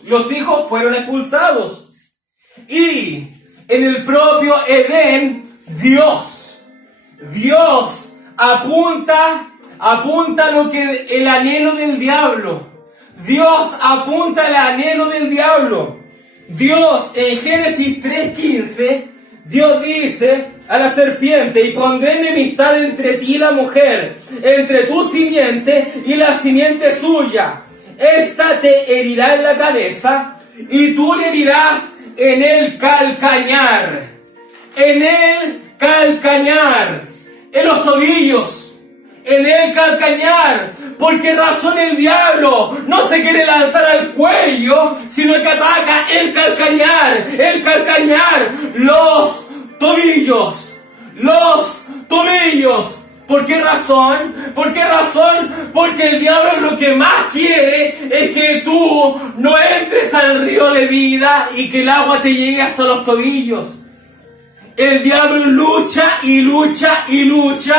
Los hijos fueron expulsados. Y en el propio Edén, Dios apunta lo que el anhelo del diablo. Dios apunta el anhelo del diablo. Dios en Génesis 3:15, Dios dice a la serpiente, y pondré enemistad entre ti y la mujer, entre tu simiente y la simiente suya. Esta te herirá en la cabeza y tú le herirás en el calcañar. En el calcañar, en los tobillos, en el calcañar. ¿Por qué razón el diablo no se quiere lanzar al cuello, sino que ataca el calcañar, los tobillos, los tobillos? ¿Por qué razón? ¿Por qué razón? Porque el diablo lo que más quiere es que tú no entres al río de vida y que el agua te llegue hasta los tobillos. El diablo lucha y lucha y lucha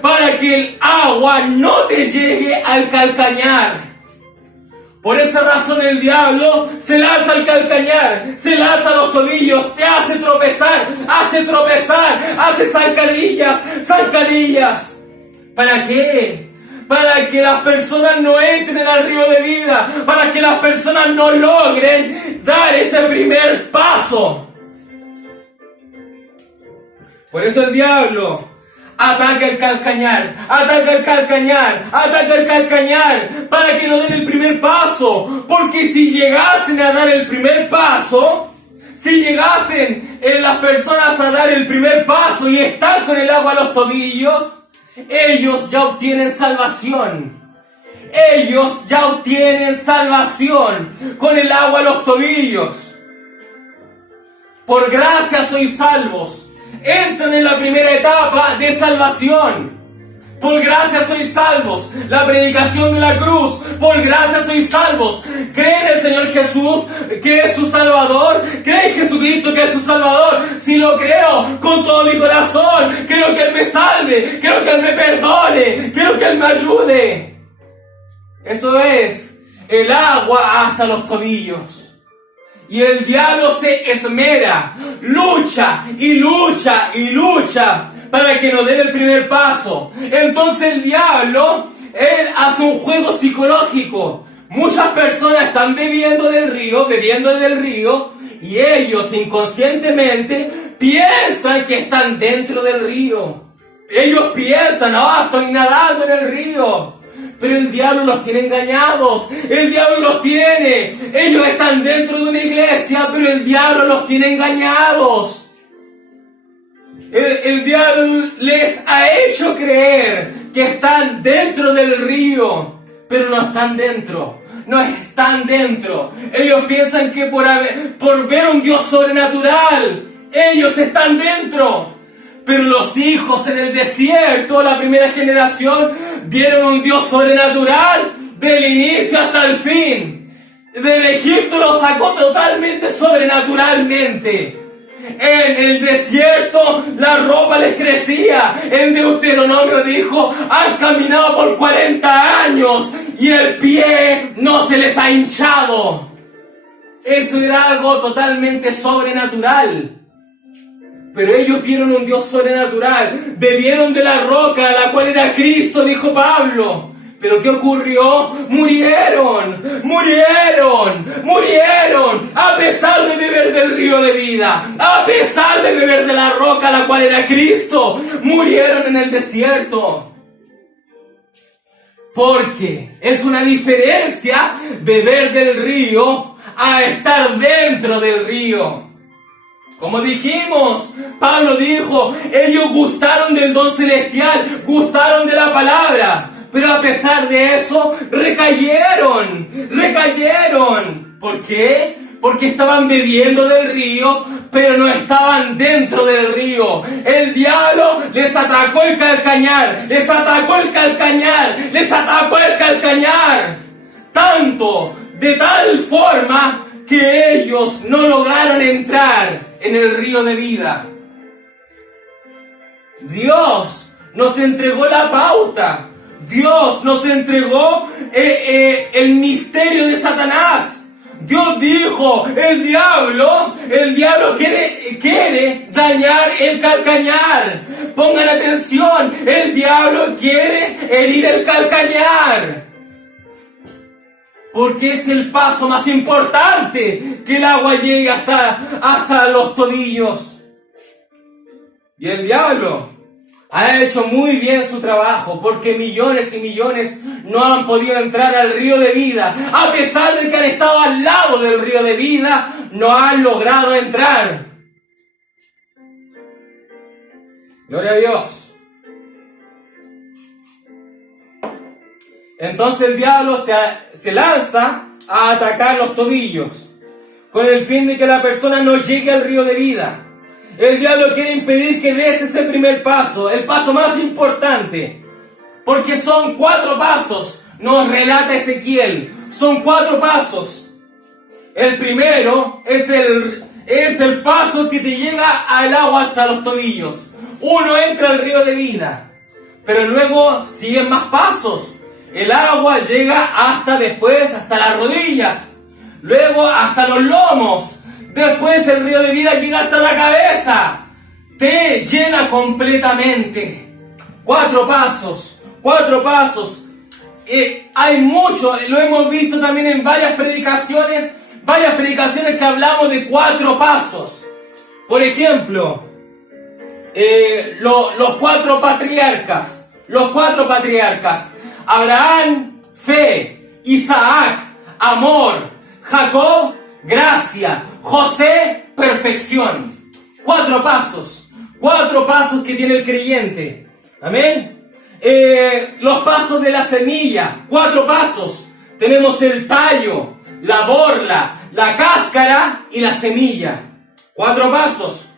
para que el agua no te llegue al calcañar. Por esa razón el diablo se lanza al calcañar, se lanza a los tobillos, te hace tropezar, hace zancadillas. ¿Para qué? Para que las personas no entren al río de vida, para que las personas no logren dar ese primer paso. Por eso el diablo ataca el calcañar, para que no den el primer paso. Porque si llegasen a dar el primer paso, si llegasen las personas a dar el primer paso y están con el agua a los tobillos, ellos ya obtienen salvación. Ellos ya obtienen salvación con el agua a los tobillos. Por gracia sois salvos. Entran en la primera etapa de salvación. Por gracia sois salvos. La predicación de la cruz. Por gracia sois salvos. Creen en el Señor Jesús que es su Salvador. Creen en Jesucristo que es su Salvador. Si lo creo con todo mi corazón, creo que Él me salve. Creo que Él me perdone. Creo que Él me ayude. Eso es el agua hasta los tobillos. Y el diablo se esmera, lucha para que nos den el primer paso. Entonces el diablo, él hace un juego psicológico. Muchas personas están bebiendo del río, y ellos inconscientemente piensan que están dentro del río. Ellos piensan, estoy nadando en el río. Pero el diablo los tiene engañados. El diablo los tiene. Ellos están dentro de una iglesia, pero el diablo los tiene engañados. El diablo les ha hecho creer que están dentro del río, pero no están dentro. No están dentro. Ellos piensan que por ver un Dios sobrenatural, ellos están dentro. Pero los hijos en el desierto, la primera generación, vieron un Dios sobrenatural del inicio hasta el fin. Del Egipto lo sacó totalmente sobrenaturalmente. En el desierto la ropa les crecía. En Deuteronomio dijo, han caminado por 40 años y el pie no se les ha hinchado. Eso era algo totalmente sobrenatural. Pero ellos vieron un Dios sobrenatural, bebieron de la roca, la cual era Cristo, dijo Pablo. ¿Pero qué ocurrió? Murieron, a pesar de beber del río de vida, a pesar de beber de la roca, la cual era Cristo, murieron en el desierto. Porque es una diferencia beber del río a estar dentro del río. Como dijimos, Pablo dijo, ellos gustaron del don celestial, gustaron de la palabra, pero a pesar de eso, recayeron. ¿Por qué? Porque estaban bebiendo del río, pero no estaban dentro del río. El diablo les atacó el calcañar, de tal forma que ellos no lograron entrar en el río de vida. Dios nos entregó la pauta. Dios nos entregó el misterio de Satanás. Dios dijo, el diablo quiere dañar el calcañar. Pongan atención, el diablo quiere herir el calcañar. Porque es el paso más importante, que el agua llegue hasta los tobillos. Y el diablo ha hecho muy bien su trabajo, porque millones y millones no han podido entrar al río de vida. A pesar de que han estado al lado del río de vida, no han logrado entrar. Gloria a Dios. Entonces el diablo se lanza a atacar los tobillos, con el fin de que la persona no llegue al río de vida. El diablo quiere impedir que des ese primer paso, el paso más importante, porque son 4 pasos, nos relata Ezequiel, son 4 pasos. El primero es el paso que te lleva al agua hasta los tobillos. Uno entra al río de vida, pero luego siguen más pasos. El agua llega hasta las rodillas, luego hasta los lomos. Después el río de vida llega hasta la cabeza. Te llena completamente. 4 pasos. Hay mucho, lo hemos visto también en varias predicaciones que hablamos de 4 pasos. Por ejemplo, los 4 patriarcas. Abraham, fe. Isaac, amor. Jacob, gracia. José, perfección. 4 pasos. 4 pasos que tiene el creyente. Amén. Los pasos de la semilla. 4 pasos. Tenemos el tallo, la borla, la cáscara y la semilla. 4 pasos.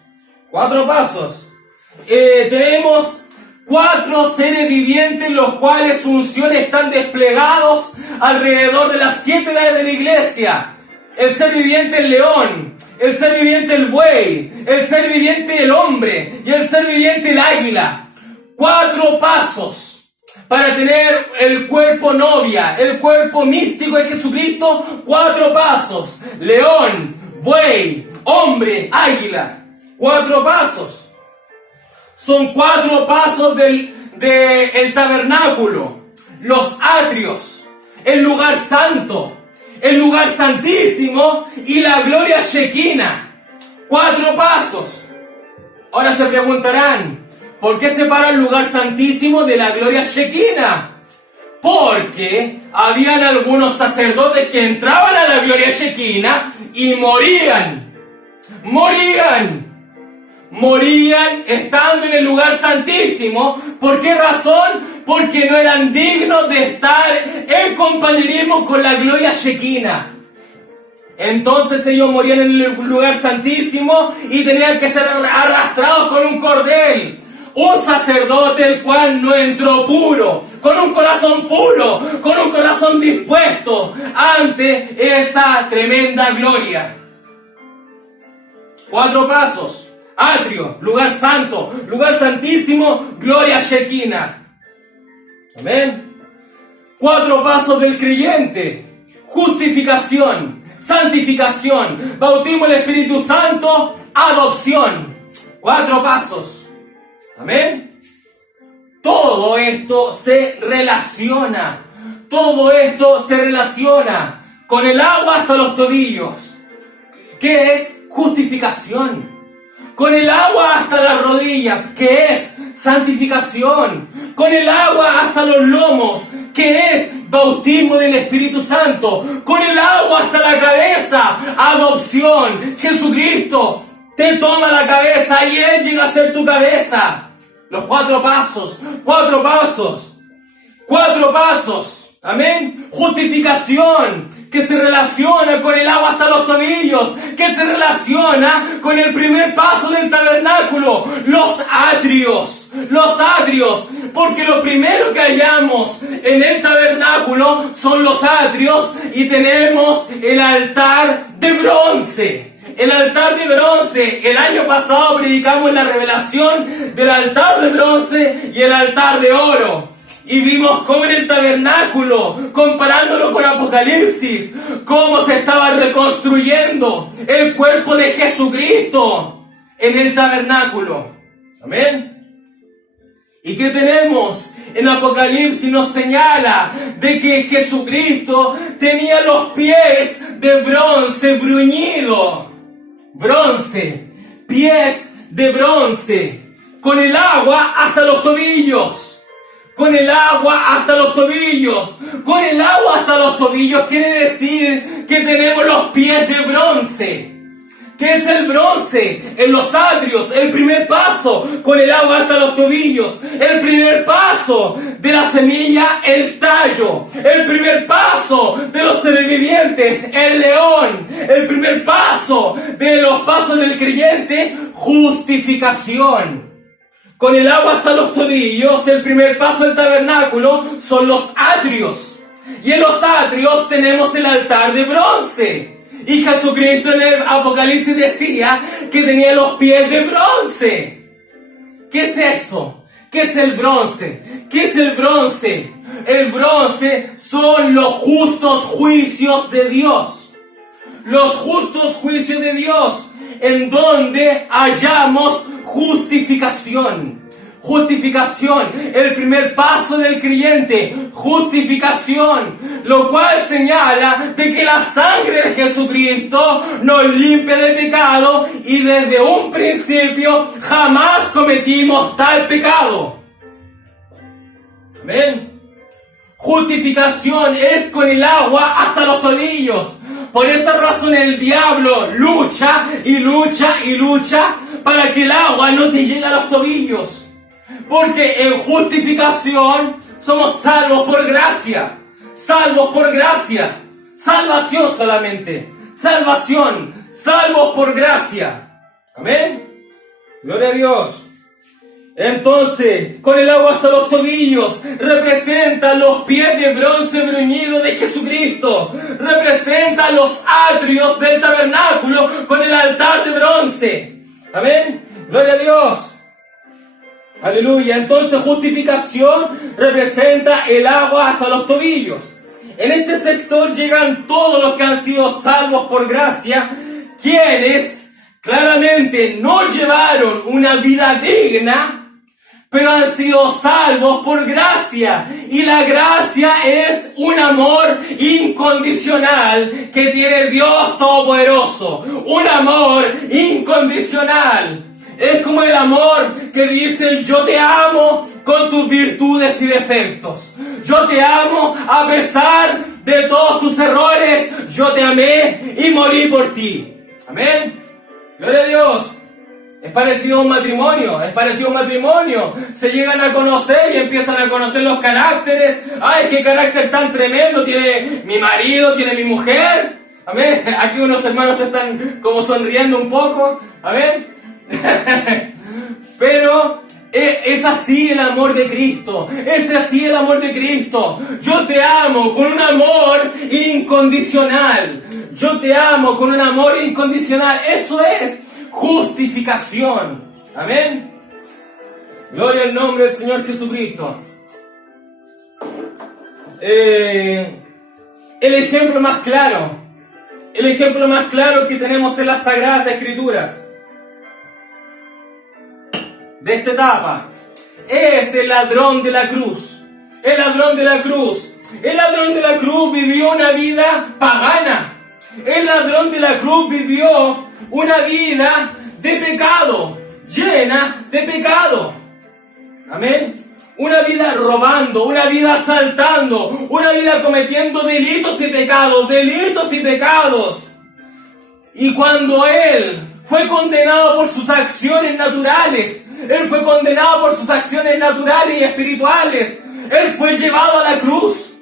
Tenemos 4 seres vivientes, los cuales su unción están desplegados alrededor de las 7 edades de la iglesia. El ser viviente el león, el ser viviente el buey, el ser viviente el hombre y el ser viviente el águila. 4 pasos para tener el cuerpo novia, el cuerpo místico de Jesucristo. 4 pasos: león, buey, hombre, águila. 4 pasos. Son 4 pasos del tabernáculo, los atrios, el lugar santo, el lugar santísimo y la gloria shekinah. 4 pasos. Ahora se preguntarán, ¿por qué separa el lugar santísimo de la gloria shekinah? Porque habían algunos sacerdotes que entraban a la gloria shekinah y morían estando en el lugar santísimo. ¿Por qué razón? Porque no eran dignos de estar en compañerismo con la gloria shekinah. Entonces ellos morían en el lugar santísimo y tenían que ser arrastrados con un cordel. Un sacerdote el cual no entró puro, con un corazón dispuesto ante esa tremenda gloria. 4 pasos. Atrio, lugar santo, lugar santísimo, gloria shekinah. Amén. 4 pasos del creyente: justificación, santificación, bautismo del Espíritu Santo, adopción. 4 pasos. Amén. Todo esto se relaciona con el agua hasta los tobillos. ¿Qué es? Justificación. Con el agua hasta las rodillas, que es santificación. Con el agua hasta los lomos, que es bautismo del Espíritu Santo. Con el agua hasta la cabeza, adopción. Jesucristo te toma la cabeza y Él llega a ser tu cabeza. Los 4 pasos. Amén. Justificación, que se relaciona con el agua hasta los tobillos, que se relaciona con el primer paso del tabernáculo, los atrios, porque lo primero que hallamos en el tabernáculo son los atrios y tenemos el altar de bronce. El año pasado predicamos la revelación del altar de bronce y el altar de oro. Y vimos cómo en el tabernáculo, comparándolo con Apocalipsis, cómo se estaba reconstruyendo el cuerpo de Jesucristo en el tabernáculo. Amén. ¿Y qué tenemos? En Apocalipsis nos señala de que Jesucristo tenía los pies de bronce bruñido. Pies de bronce, con el agua hasta los tobillos. Con el agua hasta los tobillos quiere decir que tenemos los pies de bronce. ¿Qué es el bronce? En los atrios, el primer paso, con el agua hasta los tobillos. El primer paso de la semilla, el tallo. El primer paso de los seres vivientes, el león. El primer paso de los pasos del creyente, justificación. Con el agua hasta los tobillos, el primer paso del tabernáculo son los atrios. Y en los atrios tenemos el altar de bronce. Y Jesucristo en el Apocalipsis decía que tenía los pies de bronce. ¿Qué es eso? ¿Qué es el bronce? ¿Qué es el bronce? El bronce son los justos juicios de Dios. Los justos juicios de Dios, en donde hallamos justificación. Justificación, el primer paso del creyente, justificación, lo cual señala de que la sangre de Jesucristo nos limpia de pecado y desde un principio jamás cometimos tal pecado. Amén. Justificación es con el agua hasta los tobillos. Por esa razón el diablo lucha y lucha y lucha para que el agua no te llegue a los tobillos. Porque en justificación somos salvos por gracia. Salvos por gracia. Salvación solamente. Salvación. Salvos por gracia. Amén. Gloria a Dios. Entonces, con el agua hasta los tobillos, representa los pies de bronce bruñido de Jesucristo. Representa los atrios del tabernáculo con el altar de bronce. Amén. Gloria a Dios. Aleluya. Entonces justificación representa el agua hasta los tobillos. En este sector llegan todos los que han sido salvos por gracia, quienes claramente no llevaron una vida digna, pero han sido salvos por gracia. Y la gracia es un amor incondicional que tiene Dios Todopoderoso. Un amor incondicional. Es como el amor que dice: yo te amo con tus virtudes y defectos. Yo te amo a pesar de todos tus errores. Yo te amé y morí por ti. Amén. Gloria a Dios. Es parecido a un matrimonio. Es parecido a un matrimonio. Se llegan a conocer y empiezan a conocer los caracteres. Ay, qué carácter tan tremendo tiene mi marido, tiene mi mujer. Amén. Aquí unos hermanos están como sonriendo un poco. Amén. Pero es así el amor de Cristo. Es así el amor de Cristo. Yo te amo con un amor incondicional. Yo te amo con un amor incondicional. Eso es justificación. Amén. Gloria al nombre del Señor Jesucristo. El ejemplo más claro que tenemos en las Sagradas Escrituras de esta etapa es el ladrón de la cruz. El ladrón de la cruz. El ladrón de la cruz vivió una vida pagana. El ladrón de la cruz vivió una vida de pecado, llena de pecado. Amén. Una vida robando, una vida asaltando, una vida cometiendo delitos y pecados, delitos y pecados. Y cuando él fue condenado por sus acciones naturales, él fue condenado por sus acciones naturales y espirituales, él fue llevado a la cruz.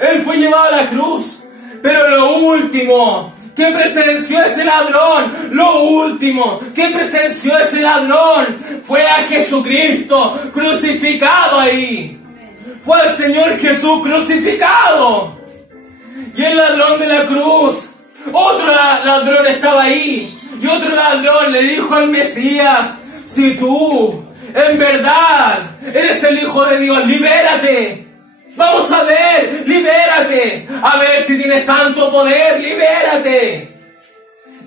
Él fue llevado a la cruz. Pero lo último que presenció ese ladrón, lo último que presenció ese ladrón fue a Jesucristo crucificado ahí. Fue al Señor Jesús crucificado. Y el ladrón de la cruz, otro ladrón estaba ahí. Y otro ladrón le dijo al Mesías: si tú en verdad eres el Hijo de Dios, libérate. Vamos a ver, libérate. A ver si tienes tanto poder, libérate.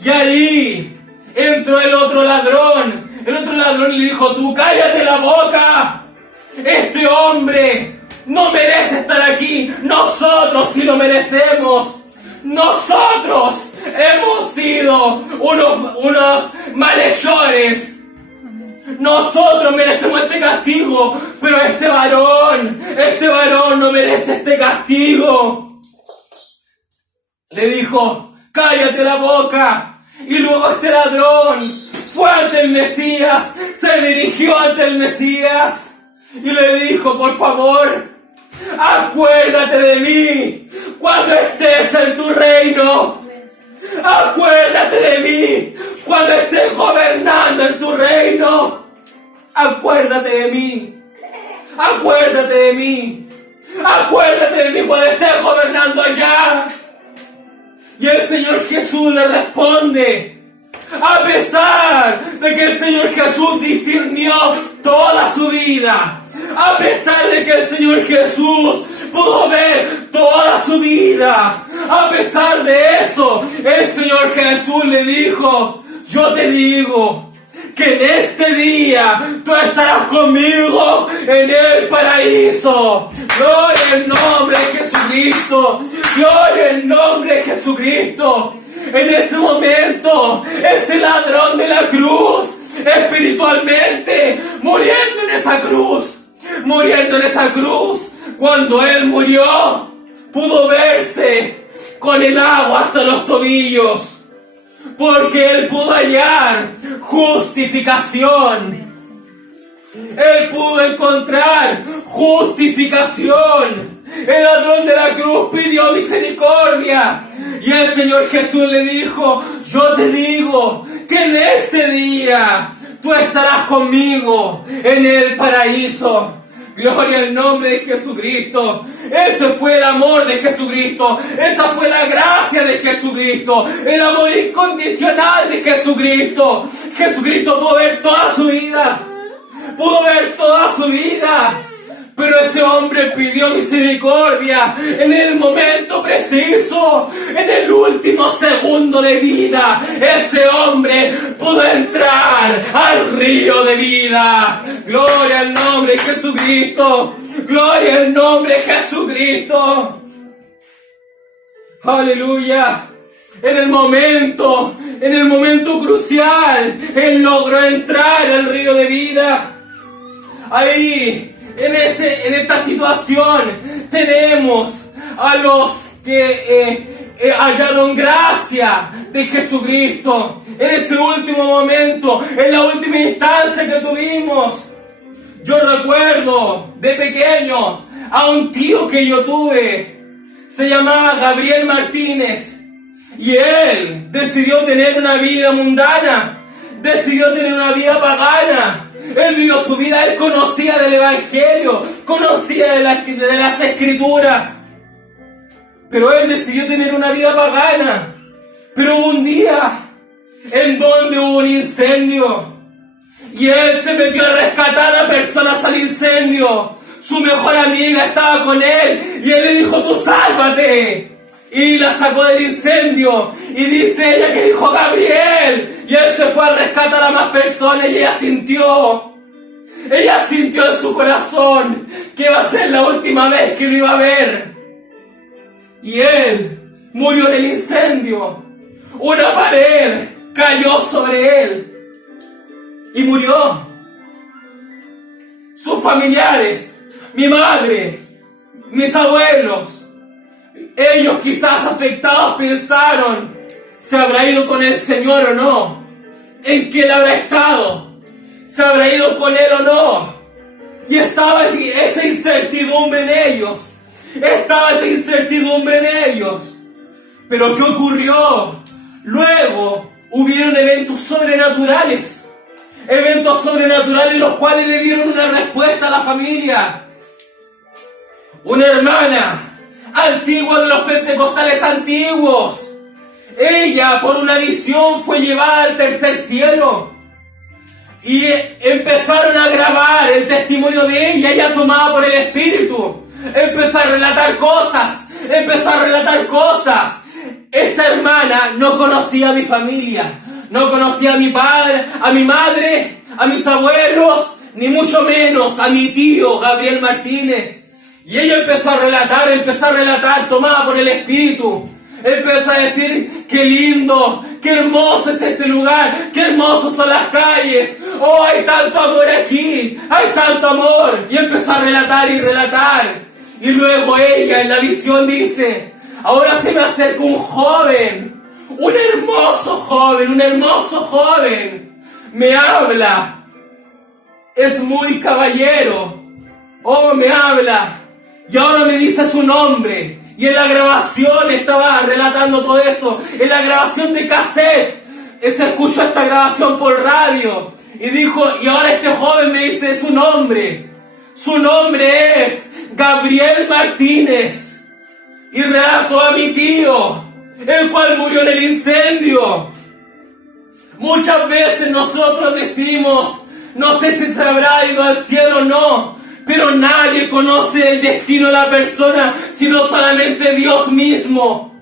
Y ahí entró el otro ladrón. El otro ladrón le dijo: tú cállate la boca. Este hombre no merece estar aquí. Nosotros sí lo merecemos. Nosotros hemos sido unos malhechores. Nosotros merecemos este castigo, pero este varón no merece este castigo. Le dijo: cállate la boca. Y luego este ladrón fue ante el Mesías, se dirigió ante el Mesías y le dijo: por favor, acuérdate de mí cuando estés en tu reino. Acuérdate de mí cuando estés gobernando en tu reino. Acuérdate de mí. Acuérdate de mí. Acuérdate de mí cuando estés gobernando allá. Y el Señor Jesús le responde, a pesar de que el Señor Jesús discernió toda su vida, a pesar de que el Señor Jesús pudo ver toda su vida, a pesar de eso, el Señor Jesús le dijo: yo te digo que en este día tú estarás conmigo en el paraíso. Gloria al nombre de Jesucristo. Gloria al nombre de Jesucristo. En ese momento, ese ladrón de la cruz, espiritualmente, muriendo en esa cruz, cuando él murió, pudo verse con el agua hasta los tobillos. Porque él pudo hallar justificación. Él pudo encontrar justificación. El ladrón de la cruz pidió misericordia. Y el Señor Jesús le dijo: yo te digo que en este día tú estarás conmigo en el paraíso. Gloria al nombre de Jesucristo. Ese fue el amor de Jesucristo. Esa fue la gracia de Jesucristo. El amor incondicional de Jesucristo. Jesucristo pudo ver toda su vida. Pudo ver toda su vida. Pero ese hombre pidió misericordia en el momento preciso, en el último segundo de vida. Ese hombre pudo entrar al río de vida. Gloria al nombre de Jesucristo. Gloria al nombre de Jesucristo. Aleluya. En el momento crucial, él logró entrar al río de vida. Ahí, en esta situación, tenemos a los que hallaron gracia de Jesucristo. En ese último momento, en la última instancia que tuvimos. Yo recuerdo de pequeño a un tío que yo tuve. Se llamaba Gabriel Martínez. Y él decidió tener una vida mundana. Decidió tener una vida pagana. Él vivió su vida, él conocía del Evangelio, conocía de las Escrituras. Pero él decidió tener una vida pagana. Pero hubo un día en donde hubo un incendio. Y él se metió a rescatar a personas al incendio. Su mejor amiga estaba con él. Y él le dijo: tú sálvate. Y la sacó del incendio. Y dice ella que dijo: Gabriel. Y él se fue a rescatar a más personas. Y ella sintió en su corazón que iba a ser la última vez que lo iba a ver. Y él murió en el incendio. Una pared cayó sobre él y murió. Sus familiares, mi madre, mis abuelos, ellos quizás afectados pensaron: ¿se habrá ido con el Señor o no? ¿En qué él habrá estado? ¿Se habrá ido con él o no? Y estaba esa incertidumbre en ellos. Pero ¿qué ocurrió? Luego hubieron eventos sobrenaturales. Los cuales le dieron una respuesta a la familia. Una hermana antigua de los pentecostales antiguos. Ella, por una visión, fue llevada al tercer cielo. Y empezaron a grabar el testimonio de ella tomada por el Espíritu. Empezó a relatar cosas. Esta hermana no conocía a mi familia. No conocía a mi padre, a mi madre, a mis abuelos, ni mucho menos a mi tío Gabriel Martínez. Y ella empezó a relatar, tomada por el Espíritu. Empezó a decir: qué lindo, qué hermoso es este lugar, qué hermosos son las calles. Oh, hay tanto amor aquí, hay tanto amor. Y empezó a relatar. Y luego ella en la visión dice: ahora se me acerca un joven un hermoso joven, me habla, es muy caballero, oh, me habla, y ahora me dice su nombre, y en la grabación estaba relatando todo eso, en la grabación de cassette, se escuchó esta grabación por radio, y dijo, y ahora este joven me dice su nombre es Gabriel Martínez, y relató a mi tío, el cual murió en el incendio. Muchas veces nosotros decimos, no sé si se habrá ido al cielo o no, pero nadie conoce el destino de la persona, sino solamente Dios mismo.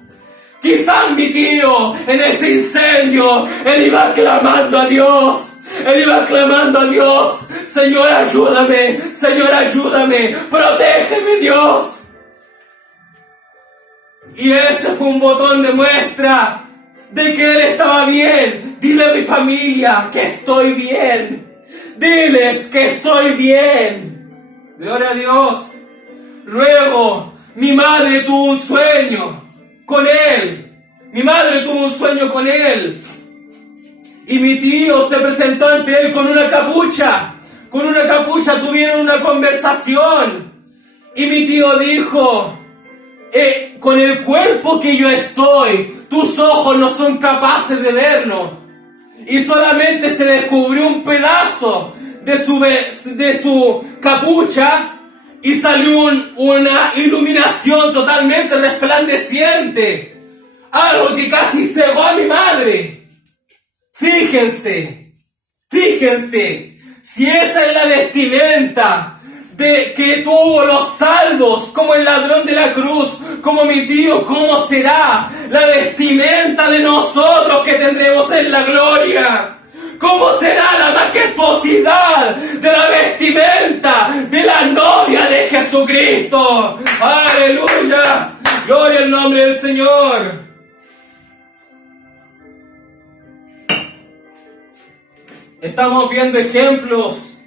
Quizás mi tío, en ese incendio, él iba clamando a Dios. Él iba clamando a Dios, Señor, ayúdame, protégeme, Dios. Y ese fue un botón de muestra de que él estaba bien. Dile a mi familia que estoy bien. Diles que estoy bien. Gloria a Dios. Luego, mi madre tuvo un sueño con él. Y mi tío se presentó ante él con una capucha. Tuvieron una conversación. Y mi tío dijo, con el cuerpo que yo estoy, tus ojos no son capaces de verlo. Y solamente se descubrió un pedazo de su capucha y salió una iluminación totalmente resplandeciente. Algo que casi cegó a mi madre. Fíjense, si esa es la vestimenta de que tuvo los salvos, como el ladrón de la cruz, como mi tío, ¿cómo será la vestimenta de nosotros que tendremos en la gloria? ¿Cómo será la majestuosidad de la vestimenta de la novia de Jesucristo? ¡Aleluya! ¡Gloria al nombre del Señor! Estamos viendo ejemplos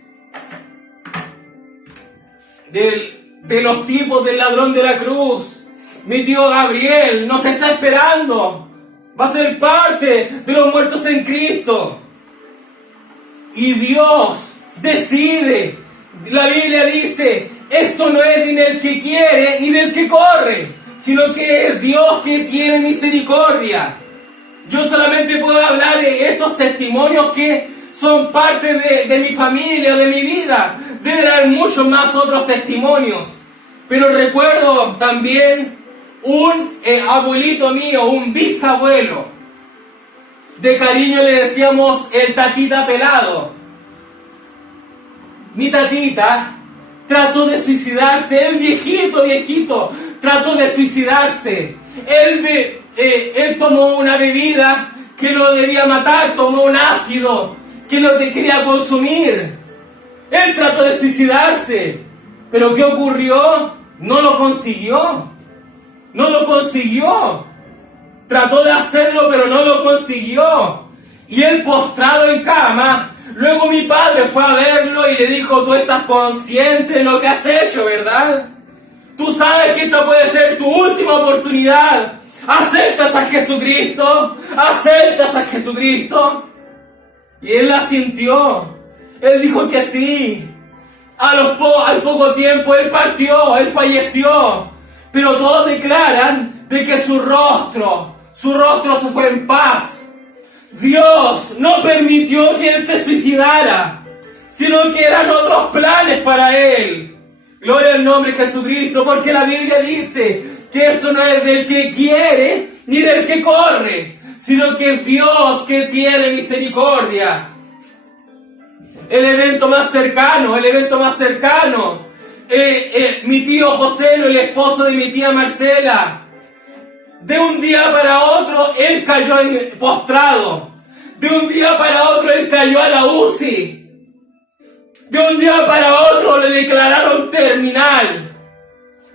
de los tipos del ladrón de la cruz. Mi tío Gabriel nos está esperando. Va a ser parte de los muertos en Cristo. Y Dios decide. La Biblia dice, esto no es ni del que quiere ni del que corre, sino que es Dios que tiene misericordia. Yo solamente puedo hablar de estos testimonios que son parte de mi familia, de mi vida. Deben haber muchos más otros testimonios. Pero recuerdo también un abuelito mío, un bisabuelo. De cariño le decíamos el tatita pelado. Mi tatita trató de suicidarse, el viejito, trató de suicidarse. Él tomó una bebida que lo debía matar, tomó un ácido que lo quería consumir. Él trató de suicidarse, pero ¿qué ocurrió? No lo consiguió. Trató de hacerlo, pero no lo consiguió. Y él postrado en cama, luego mi padre fue a verlo y le dijo, tú estás consciente de lo que has hecho, ¿verdad? Tú sabes que esta puede ser tu última oportunidad. ¿Aceptas a Jesucristo? Y él la sintió. Él dijo que sí. Al poco tiempo él partió, él falleció. Pero todos declaran de que su rostro se fue en paz. Dios no permitió que él se suicidara, sino que eran otros planes para él. Gloria al nombre de Jesucristo, porque la Biblia dice que esto no es del que quiere ni del que corre, sino que es Dios que tiene misericordia. El evento más cercano, mi tío José, el esposo de mi tía Marcela, de un día para otro él cayó postrado, de un día para otro él cayó a la UCI, de un día para otro le declararon terminal,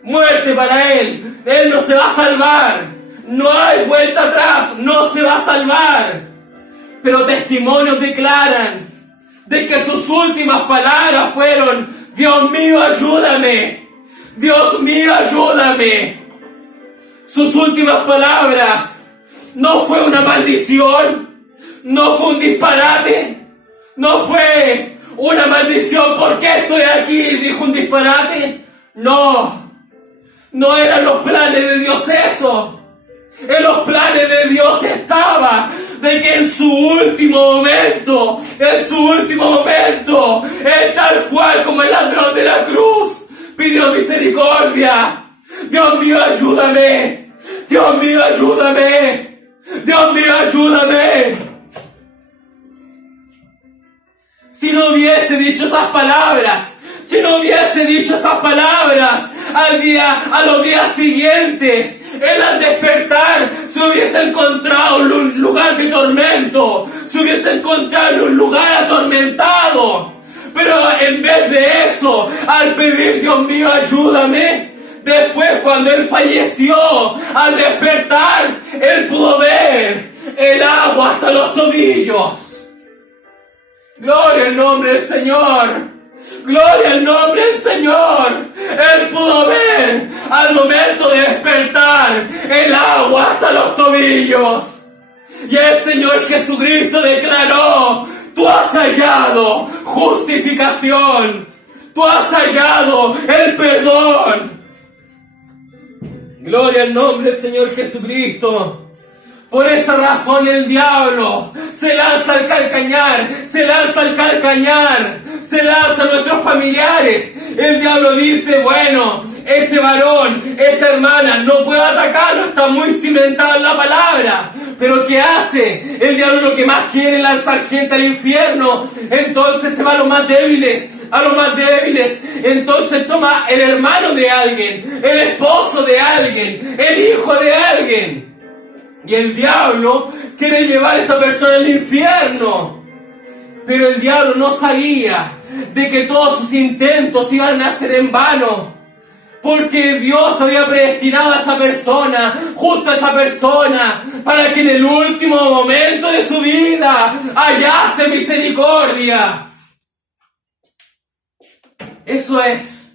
muerte para él no se va a salvar, no hay vuelta atrás, no se va a salvar. Pero testimonios declaran de que sus últimas palabras fueron, Dios mío, ayúdame, Dios mío, ayúdame. Sus últimas palabras no fue una maldición, no fue un disparate, no fue una maldición. ¿Por qué estoy aquí? Dijo un disparate. No, no eran los planes de Dios eso. En los planes de Dios estaba de que en su último momento, Él tal cual como el ladrón de la cruz, pidió misericordia. Dios mío, ayúdame. Dios mío, ayúdame. Dios mío, ayúdame. Si no hubiese dicho esas palabras, a los días siguientes, Él al despertar se hubiese encontrado en un lugar de tormento, se hubiese encontrado en un lugar atormentado. Pero en vez de eso, al pedir, Dios mío, ayúdame, después cuando Él falleció, al despertar, Él pudo ver el agua hasta los tobillos. Gloria al nombre del Señor. Gloria al nombre del Señor. Él pudo ver al momento de despertar el agua hasta los tobillos. Y el Señor Jesucristo declaró: tú has hallado justificación. Tú has hallado el perdón. Gloria al nombre del Señor Jesucristo. Por esa razón el diablo se lanza al calcañar, se lanza a nuestros familiares. El diablo dice: bueno, este varón, esta hermana no puede atacarlo, está muy cimentado en la palabra. Pero ¿qué hace? El diablo lo que más quiere es lanzar gente al infierno. Entonces se va a los más débiles. Entonces toma el hermano de alguien, el esposo de alguien, el hijo de alguien. Y el diablo quiere llevar a esa persona al infierno. Pero el diablo no sabía de que todos sus intentos iban a ser en vano. Porque Dios había predestinado a esa persona, justo a esa persona, para que en el último momento de su vida hallase misericordia. Eso es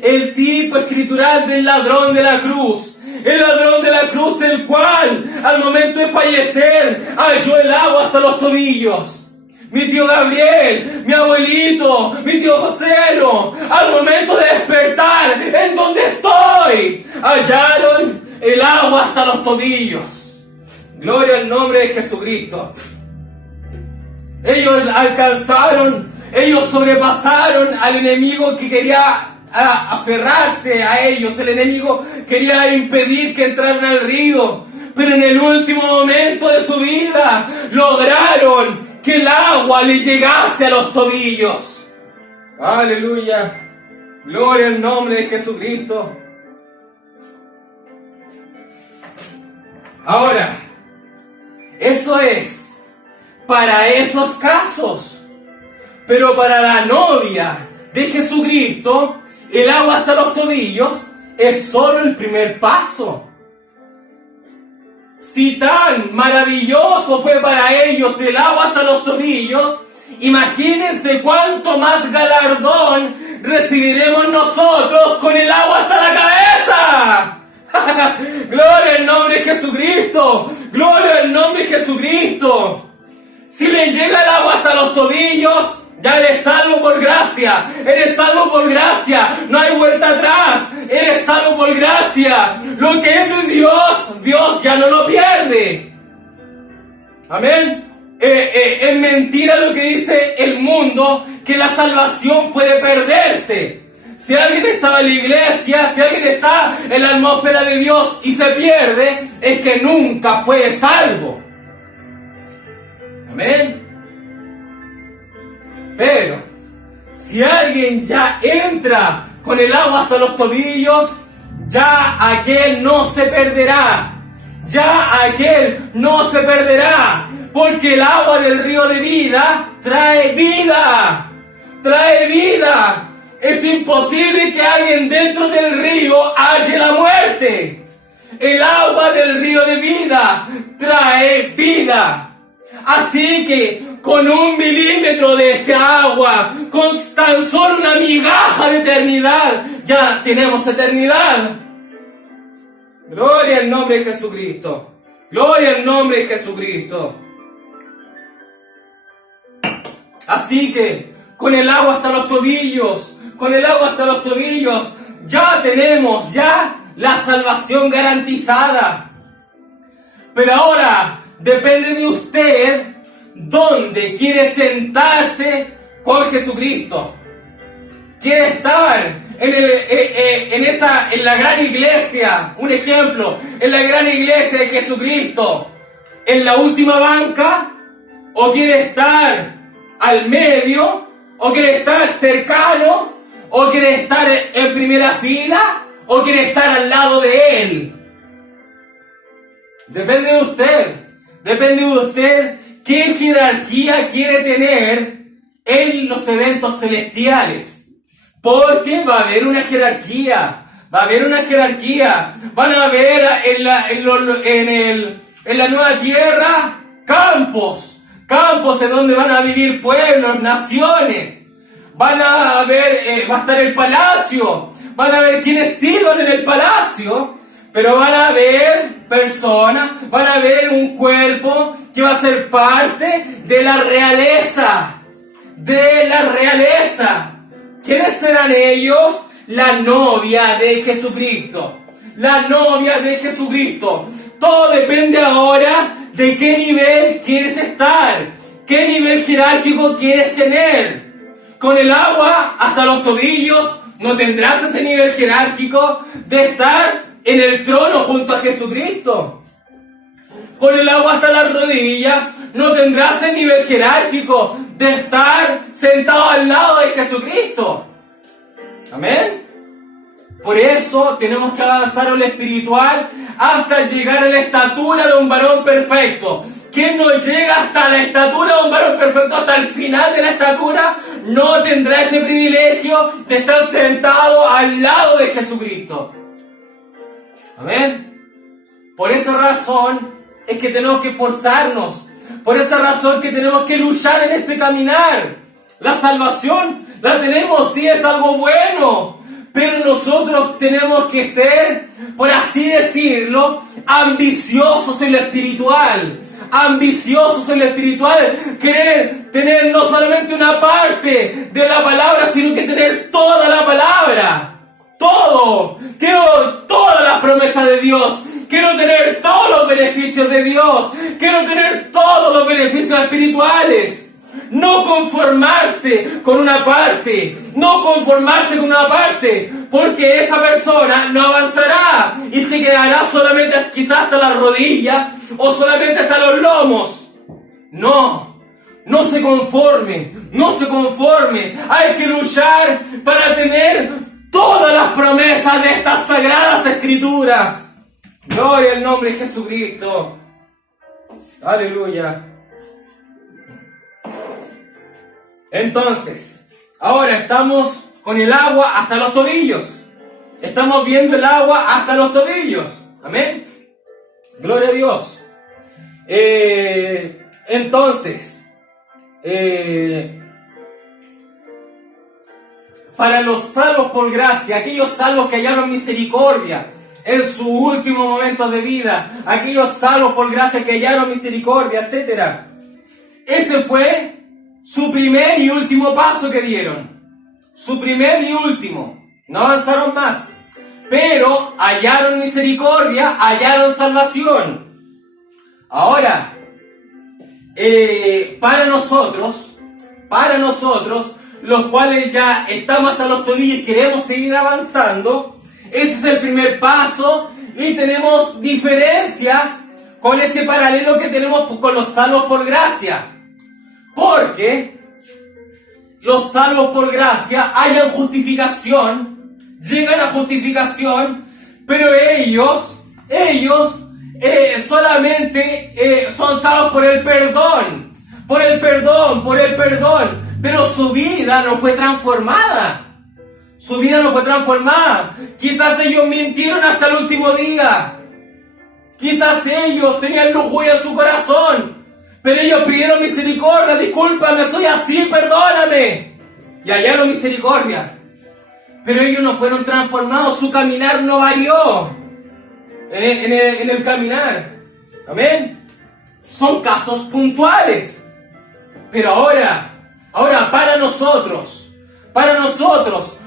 el tipo escritural del ladrón de la cruz. El ladrón de la cruz, el cual al momento de fallecer halló el agua hasta los tobillos. Mi tío Gabriel, mi abuelito, mi tío Joselo, al momento de despertar, ¿en donde estoy? Hallaron el agua hasta los tobillos. Gloria al nombre de Jesucristo. Ellos sobrepasaron al enemigo que quería aferrarse a ellos. El enemigo quería impedir que entraran al río, pero en el último momento de su vida lograron que el agua le llegase a los tobillos. Aleluya, gloria al nombre de Jesucristo. Ahora, eso es para esos casos, pero para la novia de Jesucristo, el agua hasta los tobillos es solo el primer paso. Si tan maravilloso fue para ellos el agua hasta los tobillos, imagínense cuánto más galardón recibiremos nosotros con el agua hasta la cabeza. Gloria al nombre de Jesucristo. Gloria al nombre de Jesucristo. Si le llega el agua hasta los tobillos, ya eres salvo por gracia, no hay vuelta atrás, eres salvo por gracia. Lo que es de Dios, Dios ya no lo pierde. Amén. Es mentira lo que dice el mundo, que la salvación puede perderse. Si alguien estaba en la iglesia, si alguien está en la atmósfera de Dios y se pierde, es que nunca fue salvo. Amén. Pero si alguien ya entra con el agua hasta los tobillos, ya aquel no se perderá. Porque el agua del río de vida trae vida. Es imposible que alguien dentro del río halle la muerte. El agua del río de vida trae vida. Así que con 1 milímetro de esta agua, con tan solo una migaja de eternidad, ya tenemos eternidad. Gloria al nombre de Jesucristo. Gloria al nombre de Jesucristo. Así que, con el agua hasta los tobillos, ya tenemos la salvación garantizada. Pero ahora, depende de usted dónde quiere sentarse con Jesucristo. Quiere estar en la gran iglesia, un ejemplo, en la gran iglesia de Jesucristo, en la última banca, o quiere estar al medio, o quiere estar cercano, o quiere estar en primera fila, o quiere estar al lado de Él. Depende de usted qué jerarquía quiere tener en los eventos celestiales. Porque va a haber una jerarquía. Van a haber en la nueva tierra campos en donde van a vivir pueblos, naciones. Va a estar el palacio. Van a haber quienes sirvan en el palacio. Pero van a haber personas, van a haber un cuerpo que va a ser parte de la realeza. ¿Quiénes serán ellos? La novia de Jesucristo. Todo depende ahora de qué nivel quieres estar, qué nivel jerárquico quieres tener. Con el agua hasta los tobillos no tendrás ese nivel jerárquico de estar en el trono junto a Jesucristo. Con el agua hasta las rodillas no tendrás el nivel jerárquico de estar sentado al lado de Jesucristo. Amén. Por eso tenemos que avanzar en lo espiritual hasta llegar a la estatura de un varón perfecto. Quien no llega hasta la estatura de un varón perfecto, hasta el final de la estatura, no tendrá ese privilegio de estar sentado al lado de Jesucristo. Amén. Por esa razón es que tenemos que esforzarnos. Por esa razón que tenemos que luchar en este caminar. La salvación la tenemos, sí, es algo bueno. Pero nosotros tenemos que ser, por así decirlo, ambiciosos en lo espiritual. Querer tener no solamente una parte de la palabra, sino que tener toda la palabra. Todo. Quiero todas las promesas de Dios. Quiero tener todos los beneficios de Dios. Quiero tener todos los beneficios espirituales. No conformarse con una parte. Porque esa persona no avanzará y se quedará solamente quizás hasta las rodillas o solamente hasta los lomos. No se conforme. Hay que luchar para tener todas las promesas de estas sagradas escrituras. Gloria al nombre de Jesucristo. Aleluya. Entonces, ahora estamos con el agua hasta los tobillos. Estamos viendo el agua hasta los tobillos. Amén. Gloria a Dios. Entonces, para los salvos por gracia, aquellos salvos que hallaron misericordia en sus últimos momentos de vida, aquellos salvos por gracia que hallaron misericordia, etc. Ese fue su primer y último paso que dieron. No avanzaron más. Pero hallaron misericordia, hallaron salvación. Ahora, para nosotros, los cuales ya estamos hasta los tobillos y queremos seguir avanzando, ese es el primer paso y tenemos diferencias con ese paralelo que tenemos con los salvos por gracia. Porque los salvos por gracia hallan justificación, llegan a justificación, pero ellos solamente son salvos por el perdón, pero su vida no fue transformada. Quizás ellos mintieron hasta el último día. Quizás ellos tenían lujuria en su corazón. Pero ellos pidieron misericordia, discúlpame, soy así, perdóname. Y hallaron misericordia. Pero ellos no fueron transformados, su caminar no varió. en el caminar. Amén. Son casos puntuales. Pero ahora para nosotros,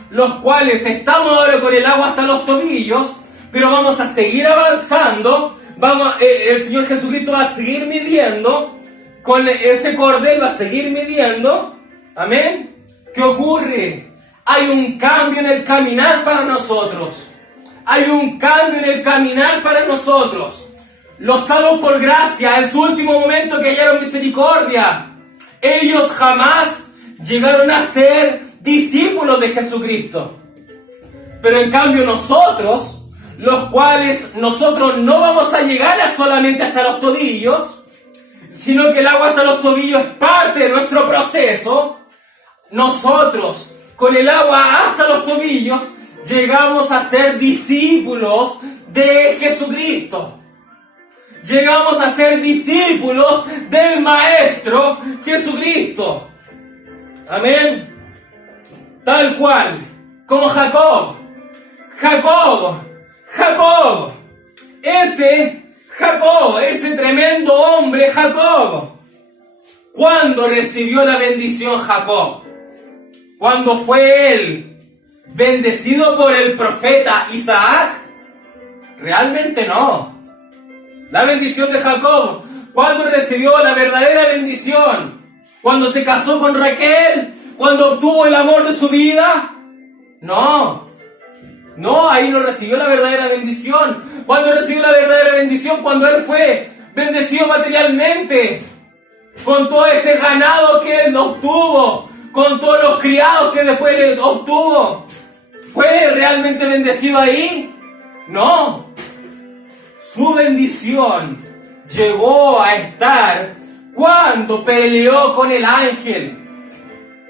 los cuales estamos ahora con el agua hasta los tobillos, pero vamos a seguir avanzando, el Señor Jesucristo va a seguir midiendo, con ese cordel va a seguir midiendo. Amén. ¿Qué ocurre? Hay un cambio en el caminar para nosotros. Hay un cambio en el caminar para nosotros. Los salvos por gracia, en su último momento que hallaron misericordia, ellos jamás llegaron a ser discípulos de Jesucristo. Pero en cambio nosotros, los cuales nosotros no vamos a llegar solamente hasta los tobillos, sino que el agua hasta los tobillos es parte de nuestro proceso. Nosotros, con el agua hasta los tobillos, llegamos a ser discípulos de Jesucristo. Llegamos a ser discípulos del Maestro Jesucristo. Amén. Tal cual, como Jacob. Ese tremendo hombre Jacob. ¿Cuándo recibió la bendición Jacob? ¿Cuándo fue él bendecido por el profeta Isaac? Realmente no. La bendición de Jacob, ¿cuándo recibió la verdadera bendición? ¿Cuando se casó con Raquel? ¿Cuando obtuvo el amor de su vida? No, ahí no recibió la verdadera bendición. ¿Cuándo recibió la verdadera bendición? Cuando él fue bendecido materialmente, con todo ese ganado que él obtuvo, con todos los criados que después él obtuvo. ¿Fue realmente bendecido ahí? No. Su bendición llegó a estar cuando peleó con el ángel.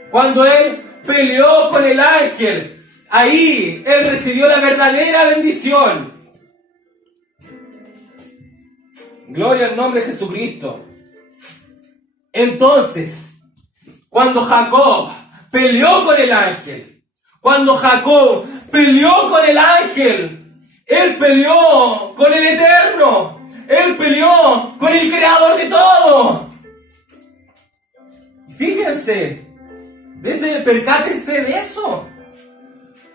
Cuando él peleó con el ángel, ahí él recibió la verdadera bendición. Gloria al nombre de Jesucristo. Entonces, cuando Jacob peleó con el ángel, él peleó con el Eterno. Él peleó con el Creador de todo. Fíjense, percátense de eso.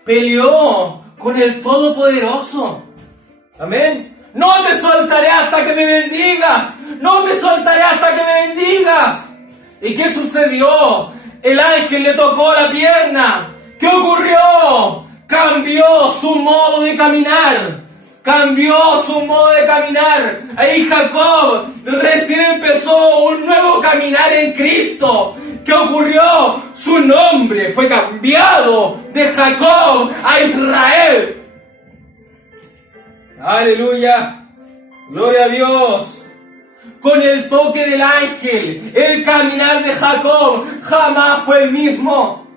Peleó con el Todopoderoso. Amén. No te soltaré hasta que me bendigas. ¿Y qué sucedió? El ángel le tocó la pierna. ¿Qué ocurrió? Cambió su modo de caminar. Ahí Jacob recién empezó un nuevo caminar en Cristo. ¿Qué ocurrió? Su nombre fue cambiado de Jacob a Israel. Aleluya. Gloria a Dios. Con el toque del ángel, el caminar de Jacob jamás fue el mismo.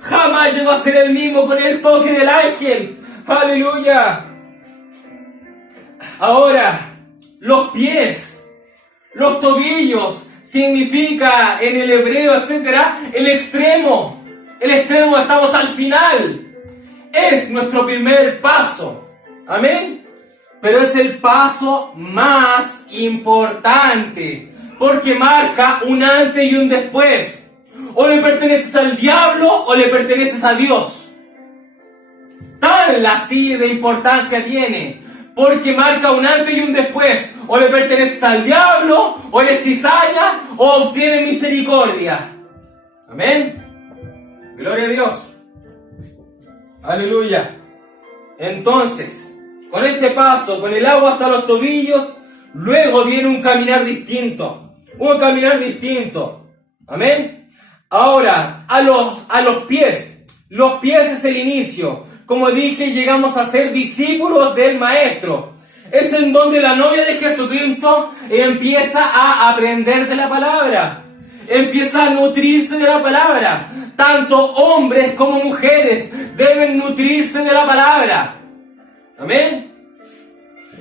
Jamás llegó a ser el mismo con el toque del ángel. Aleluya. Ahora, los pies, los tobillos, significa en el hebreo, etcétera, el extremo. Estamos al final. Es nuestro primer paso. Amén. Pero es el paso más importante, porque marca un antes y un después. O le perteneces al diablo o le perteneces a Dios. Tal así de importancia tiene, porque marca un antes y un después. O le perteneces al diablo, o eres cizaña, o obtienes misericordia. Amén. Gloria a Dios. Aleluya. Entonces, con este paso, con el agua hasta los tobillos, luego viene un caminar distinto. Amén. Ahora, a los pies. Los pies es el inicio. Como dije, llegamos a ser discípulos del Maestro. Es en donde la novia de Jesucristo empieza a aprender de la palabra. Empieza a nutrirse de la palabra. Tanto hombres como mujeres deben nutrirse de la palabra. Amén.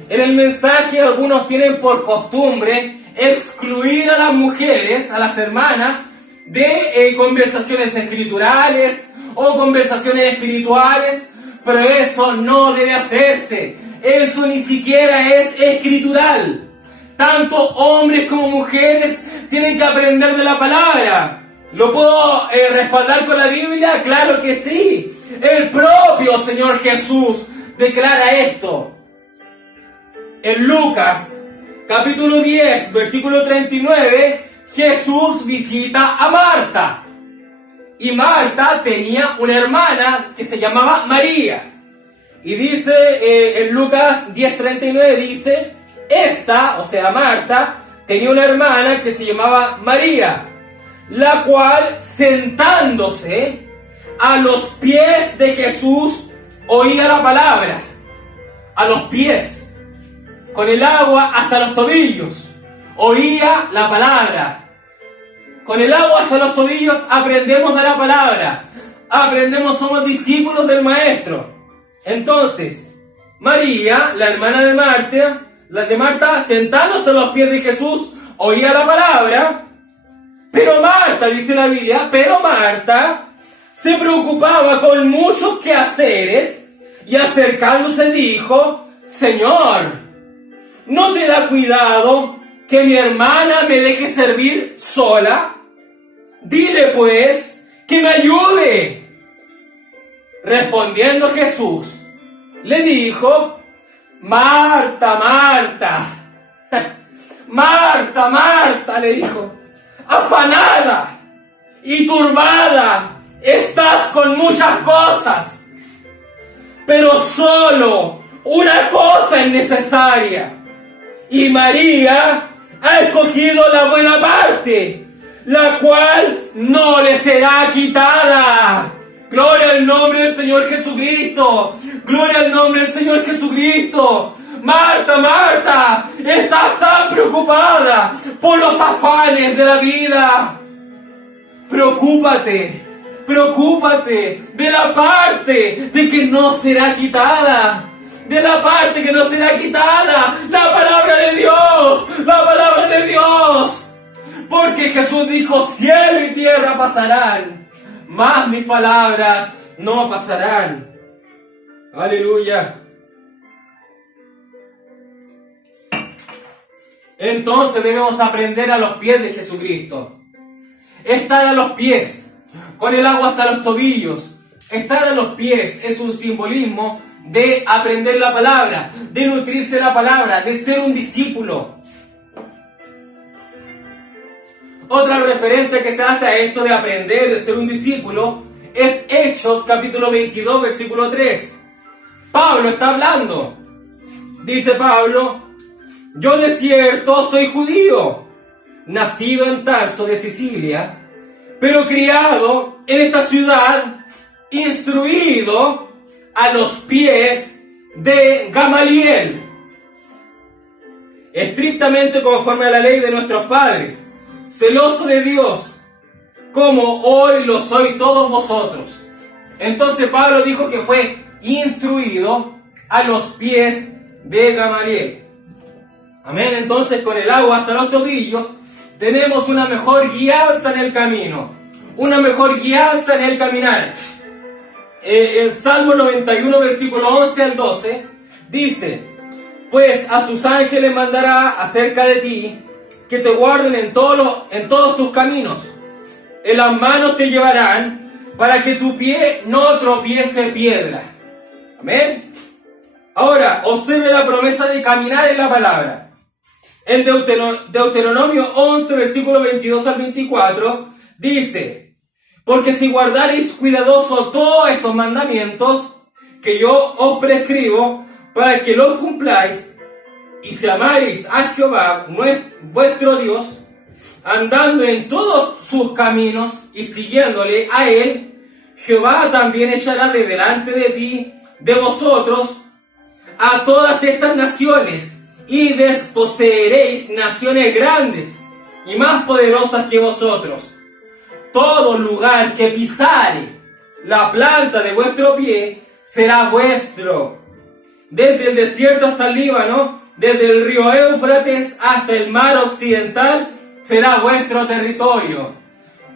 En el mensaje algunos tienen por costumbre excluir a las mujeres, a las hermanas, de conversaciones escriturales o conversaciones espirituales, pero eso no debe hacerse. Eso ni siquiera es escritural. Tanto hombres como mujeres tienen que aprender de la palabra. ¿Lo puedo respaldar con la Biblia? Claro que sí. El propio Señor Jesús declara esto. En Lucas, capítulo 10, versículo 39, Jesús visita a Marta. Y Marta tenía una hermana que se llamaba María. Y dice en Lucas 10:39, dice, esta, o sea Marta, tenía una hermana que se llamaba María, la cual sentándose a los pies de Jesús oía la palabra. A los pies, con el agua hasta los tobillos, oía la palabra. Con el agua hasta los tobillos aprendemos de la palabra. Aprendemos, somos discípulos del Maestro. Entonces, María, la hermana de Marta, sentándose a los pies de Jesús, oía la palabra. Pero Marta, dice la Biblia, pero Marta se preocupaba con muchos quehaceres y acercándose dijo, Señor, ¿no te da cuidado que mi hermana me deje servir sola? Dile pues que me ayude. Respondiendo Jesús, le dijo, Marta, Marta, Marta, Marta, le dijo, afanada y turbada estás con muchas cosas, pero solo una cosa es necesaria. Y María ha escogido la buena parte, la cual no le será quitada. Gloria al nombre del Señor Jesucristo. Gloria al nombre del Señor Jesucristo. Marta, Marta, estás tan preocupada por los afanes de la vida. Preocúpate de la parte de que no será quitada. De la parte que no será quitada. La palabra de Dios. La palabra de Dios. Porque Jesús dijo, cielo y tierra pasarán, mas mis palabras no pasarán. Aleluya. Entonces debemos aprender a los pies de Jesucristo. Estar a los pies, con el agua hasta los tobillos. Estar a los pies es un simbolismo de aprender la palabra, de nutrirse de la palabra, de ser un discípulo. Otra referencia que se hace a esto de aprender, de ser un discípulo, es Hechos capítulo 22, versículo 3. Pablo está hablando. Dice Pablo, yo de cierto soy judío, nacido en Tarso de Sicilia, pero criado en esta ciudad, instruido a los pies de Gamaliel, estrictamente conforme a la ley de nuestros padres, celoso de Dios, como hoy lo sois todos vosotros. Entonces Pablo dijo que fue instruido a los pies de Gamaliel. Amén. Entonces con el agua hasta los tobillos tenemos una mejor guianza en el camino, una mejor guianza en el caminar. El Salmo 91, versículo 11 al 12, dice, pues a sus ángeles mandará acerca de ti, que te guarden en todos tus caminos. En las manos te llevarán, para que tu pie no tropiece piedra. Amén. Ahora, observe la promesa de caminar en la palabra. En Deuteronomio 11, versículo 22 al 24, dice, porque si guardaréis cuidadoso todos estos mandamientos que yo os prescribo, para que los cumpláis, y si amaréis a Jehová, vuestro Dios, andando en todos sus caminos y siguiéndole a él, Jehová también echará de delante de ti, de vosotros, a todas estas naciones, y desposeeréis naciones grandes y más poderosas que vosotros. Todo lugar que pisare la planta de vuestro pie será vuestro. Desde el desierto hasta el Líbano, desde el río Éufrates hasta el mar occidental, será vuestro territorio.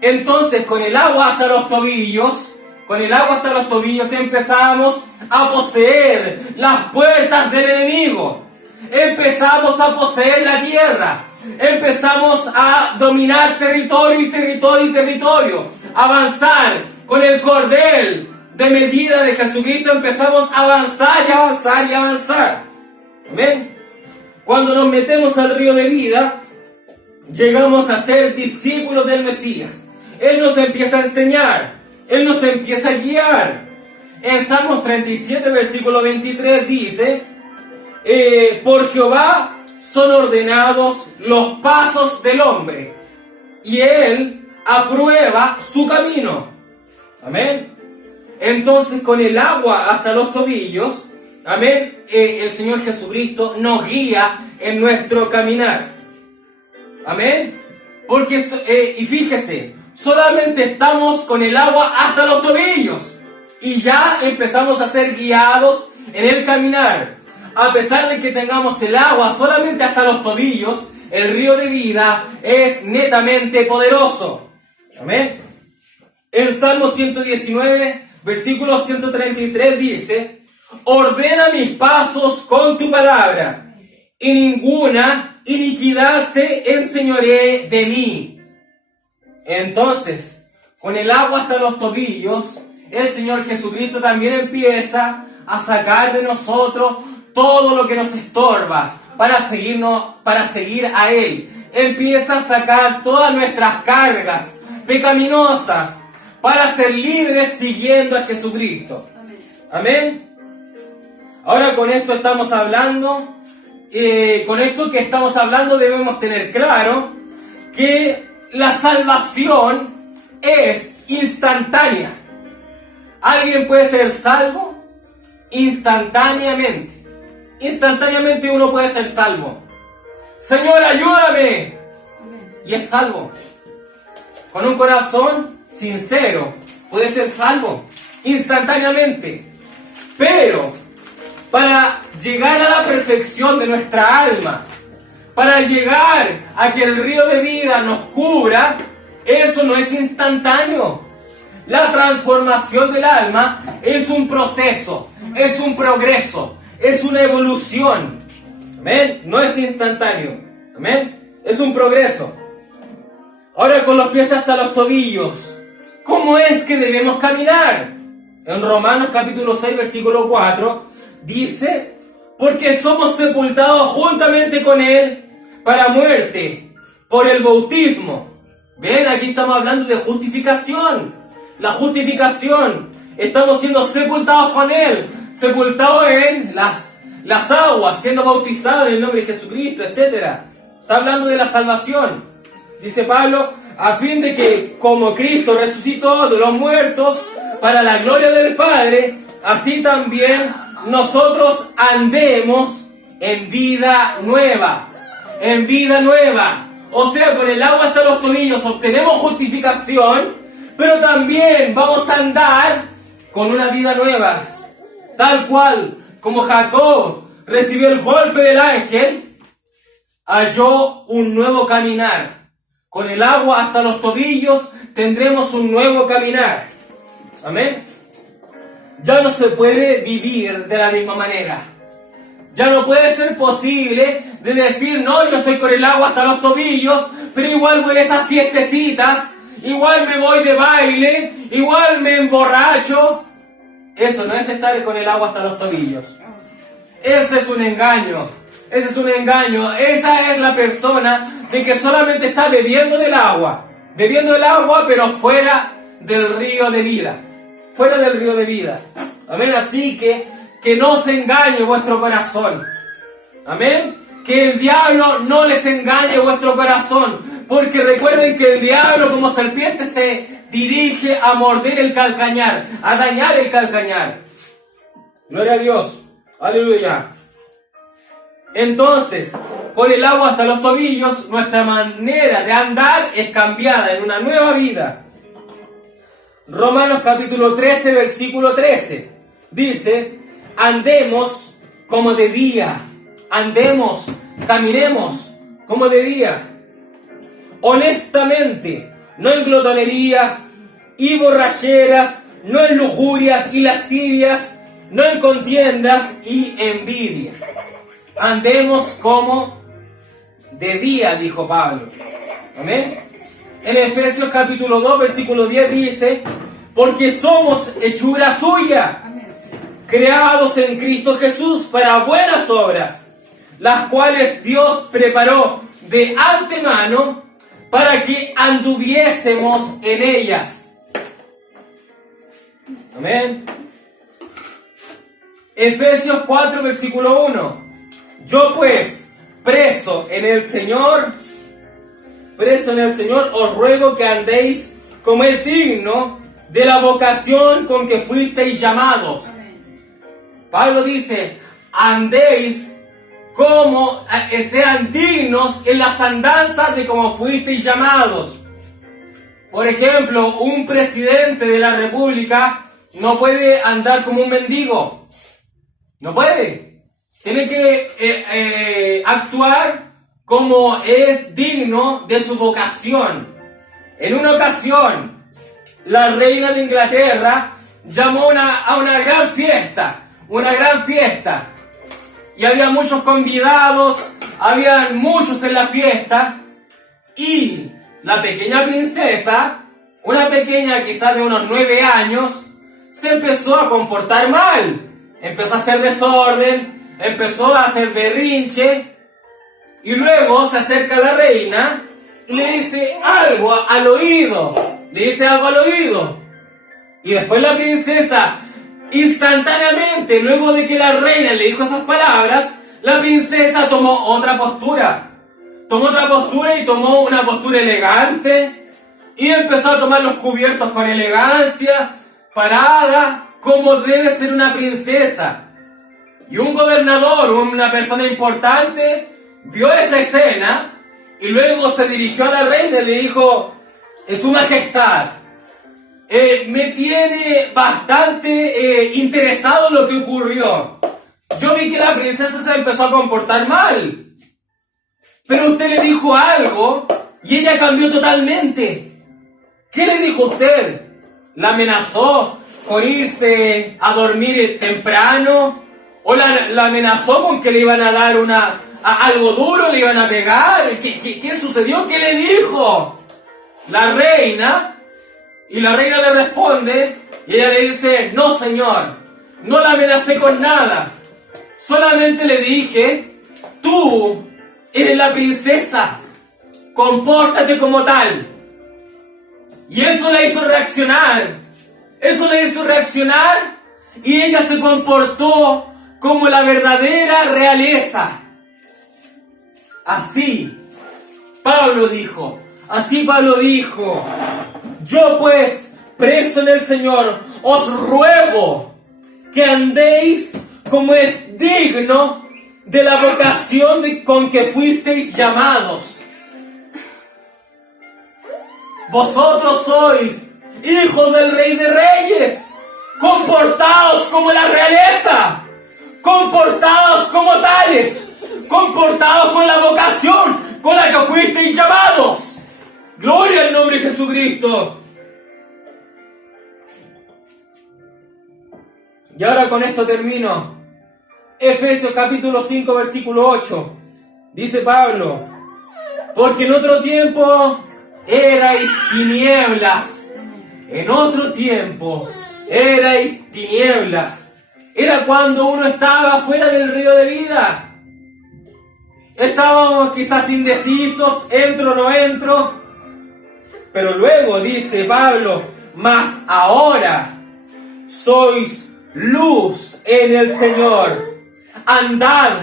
Entonces, con el agua hasta los tobillos, con el agua hasta los tobillos, empezamos a poseer las puertas del enemigo. Empezamos a poseer la tierra. Empezamos a dominar territorio y territorio y territorio. Avanzar con el cordel de medida de Jesucristo. Empezamos a avanzar y avanzar y avanzar. ¿Amén? Cuando nos metemos al río de vida, llegamos a ser discípulos del Mesías. Él nos empieza a enseñar. Él nos empieza a guiar. En Salmos 37, versículo 23 dice: por Jehová son ordenados los pasos del hombre, y Él aprueba su camino. Amén. Entonces, con el agua hasta los tobillos, amén, el Señor Jesucristo nos guía en nuestro caminar. Amén. Porque, y fíjese, solamente estamos con el agua hasta los tobillos y ya empezamos a ser guiados en el caminar. A pesar de que tengamos el agua solamente hasta los tobillos, el río de vida es netamente poderoso. Amén. En Salmo 119, versículo 133 dice: ordena mis pasos con tu palabra, y ninguna iniquidad se enseñoree de mí. Entonces, con el agua hasta los tobillos, el Señor Jesucristo también empieza a sacar de nosotros todo lo que nos estorba para seguir a Él. Empieza a sacar todas nuestras cargas pecaminosas para ser libres siguiendo a Jesucristo. Amén. Ahora con esto estamos hablando, debemos tener claro que la salvación es instantánea. ¿Alguien puede ser salvo? Instantáneamente. Instantáneamente uno puede ser salvo. Señor, ayúdame. Y es salvo. Con un corazón sincero puede ser salvo instantáneamente. Pero para llegar a la perfección de nuestra alma, para llegar a que el río de vida nos cubra, eso no es instantáneo. La transformación del alma es un proceso, es un progreso, es una evolución. Amén. No es instantáneo. Amén. Es un progreso. Ahora, con los pies hasta los tobillos, ¿cómo es que debemos caminar? En Romanos capítulo 6, versículo 4, dice: porque somos sepultados juntamente con Él para muerte, por el bautismo. Ven, aquí estamos hablando de justificación. La justificación. Estamos siendo sepultados con Él, sepultados en las aguas, siendo bautizados en el nombre de Jesucristo, etc. Está hablando de la salvación. Dice Pablo: a fin de que, como Cristo resucitó de los muertos para la gloria del Padre, así también nosotros andemos en vida nueva. En vida nueva. O sea, con el agua hasta los tobillos obtenemos justificación, pero también vamos a andar con una vida nueva. Tal cual como Jacob recibió el golpe del ángel, halló un nuevo caminar. Con el agua hasta los tobillos tendremos un nuevo caminar. Amén. Ya no se puede vivir de la misma manera. Ya no puede ser posible de decir: no, yo estoy con el agua hasta los tobillos, pero igual voy a esas fiestecitas, igual me voy de baile, igual me emborracho. Eso no es estar con el agua hasta los tobillos. Eso es un engaño. Ese es un engaño. Esa es la persona de que solamente está bebiendo del agua, pero fuera del río de vida. Fuera del río de vida. Amén. Así que no se engañe vuestro corazón. Amén. Que el diablo no les engañe vuestro corazón. Porque recuerden que el diablo, como serpiente, se dirige a morder el calcañar, a dañar el calcañar. Gloria a Dios. Aleluya. Entonces, con el agua hasta los tobillos, nuestra manera de andar es cambiada en una nueva vida. Romanos capítulo 13, versículo 13. Dice: andemos como de día. Andemos, caminemos como de día. Honestamente, no en glotonerías y borracheras, no en lujurias y lascivias, no en contiendas y envidia. Andemos como de día, dijo Pablo. Amén. En Efesios capítulo 2, versículo 10 dice, porque somos hechura suya, creados en Cristo Jesús para buenas obras, las cuales Dios preparó de antemano para que anduviésemos en ellas. Amén. Efesios 4, versículo 1. Yo pues, preso en el Señor, os ruego que andéis como es digno de la vocación con que fuisteis llamados. Pablo dice, andéis como sean dignos en las andanzas de como fuisteis llamados. Por ejemplo, un presidente de la República no puede andar como un mendigo. No puede. Tiene que actuar como es digno de su vocación. En una ocasión, la reina de Inglaterra llamó a una gran fiesta. Y había muchos convidados, habían muchos en la fiesta. Y la pequeña princesa, una pequeña quizás de unos 9 años, se empezó a comportar mal. Empezó a hacer desorden, empezó a hacer berrinche. Y luego se acerca a la reina y le dice algo al oído. Y después la princesa, instantáneamente, luego de que la reina le dijo esas palabras, la princesa tomó otra postura. Y tomó una postura elegante. Y empezó a tomar los cubiertos con elegancia, parada, como debe ser una princesa. Y un gobernador, una persona importante, vio esa escena y luego se dirigió a la reina y le dijo, Su Majestad, me tiene bastante interesado lo que ocurrió. Yo vi que la princesa se empezó a comportar mal, pero usted le dijo algo y ella cambió totalmente. ¿Qué le dijo usted? ¿La amenazó con irse a dormir temprano? ¿O la amenazó con que le iban a dar algo duro, le iban a pegar? ¿Qué sucedió? ¿Qué le dijo? La reina, y la reina le responde, y ella le dice, no señor, no la amenacé con nada, solamente le dije, tú eres la princesa, compórtate como tal. Y eso la hizo reaccionar, y ella se comportó como la verdadera realeza. Así Pablo dijo, yo pues, preso en el Señor, os ruego que andéis como es digno de la vocación con que fuisteis llamados. Vosotros sois hijos del Rey de Reyes. Comportaos como la realeza. Comportaos como tales. Comportaos con la vocación con la que fuisteis llamados. Gloria al nombre de Jesucristo. Y ahora con esto termino. Efesios capítulo 5 versículo 8. Dice Pablo, porque en otro tiempo erais tinieblas. En otro tiempo erais tinieblas. Era cuando uno estaba fuera del río de vida. Estábamos quizás indecisos, entro o no entro. Pero luego dice Pablo, mas ahora sois luz en el Señor. Andad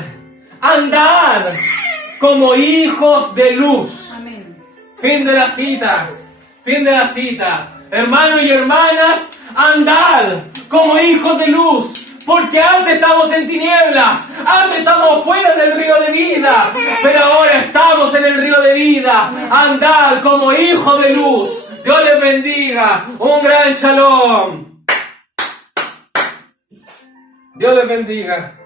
como hijos de luz. Amén. Fin de la cita. Hermanos y hermanas, andad como hijos de luz. Porque antes estamos en tinieblas, antes estamos fuera del río de vida, pero ahora estamos en el río de vida. Andad como hijos de luz. Dios les bendiga. Un gran shalom. Dios les bendiga.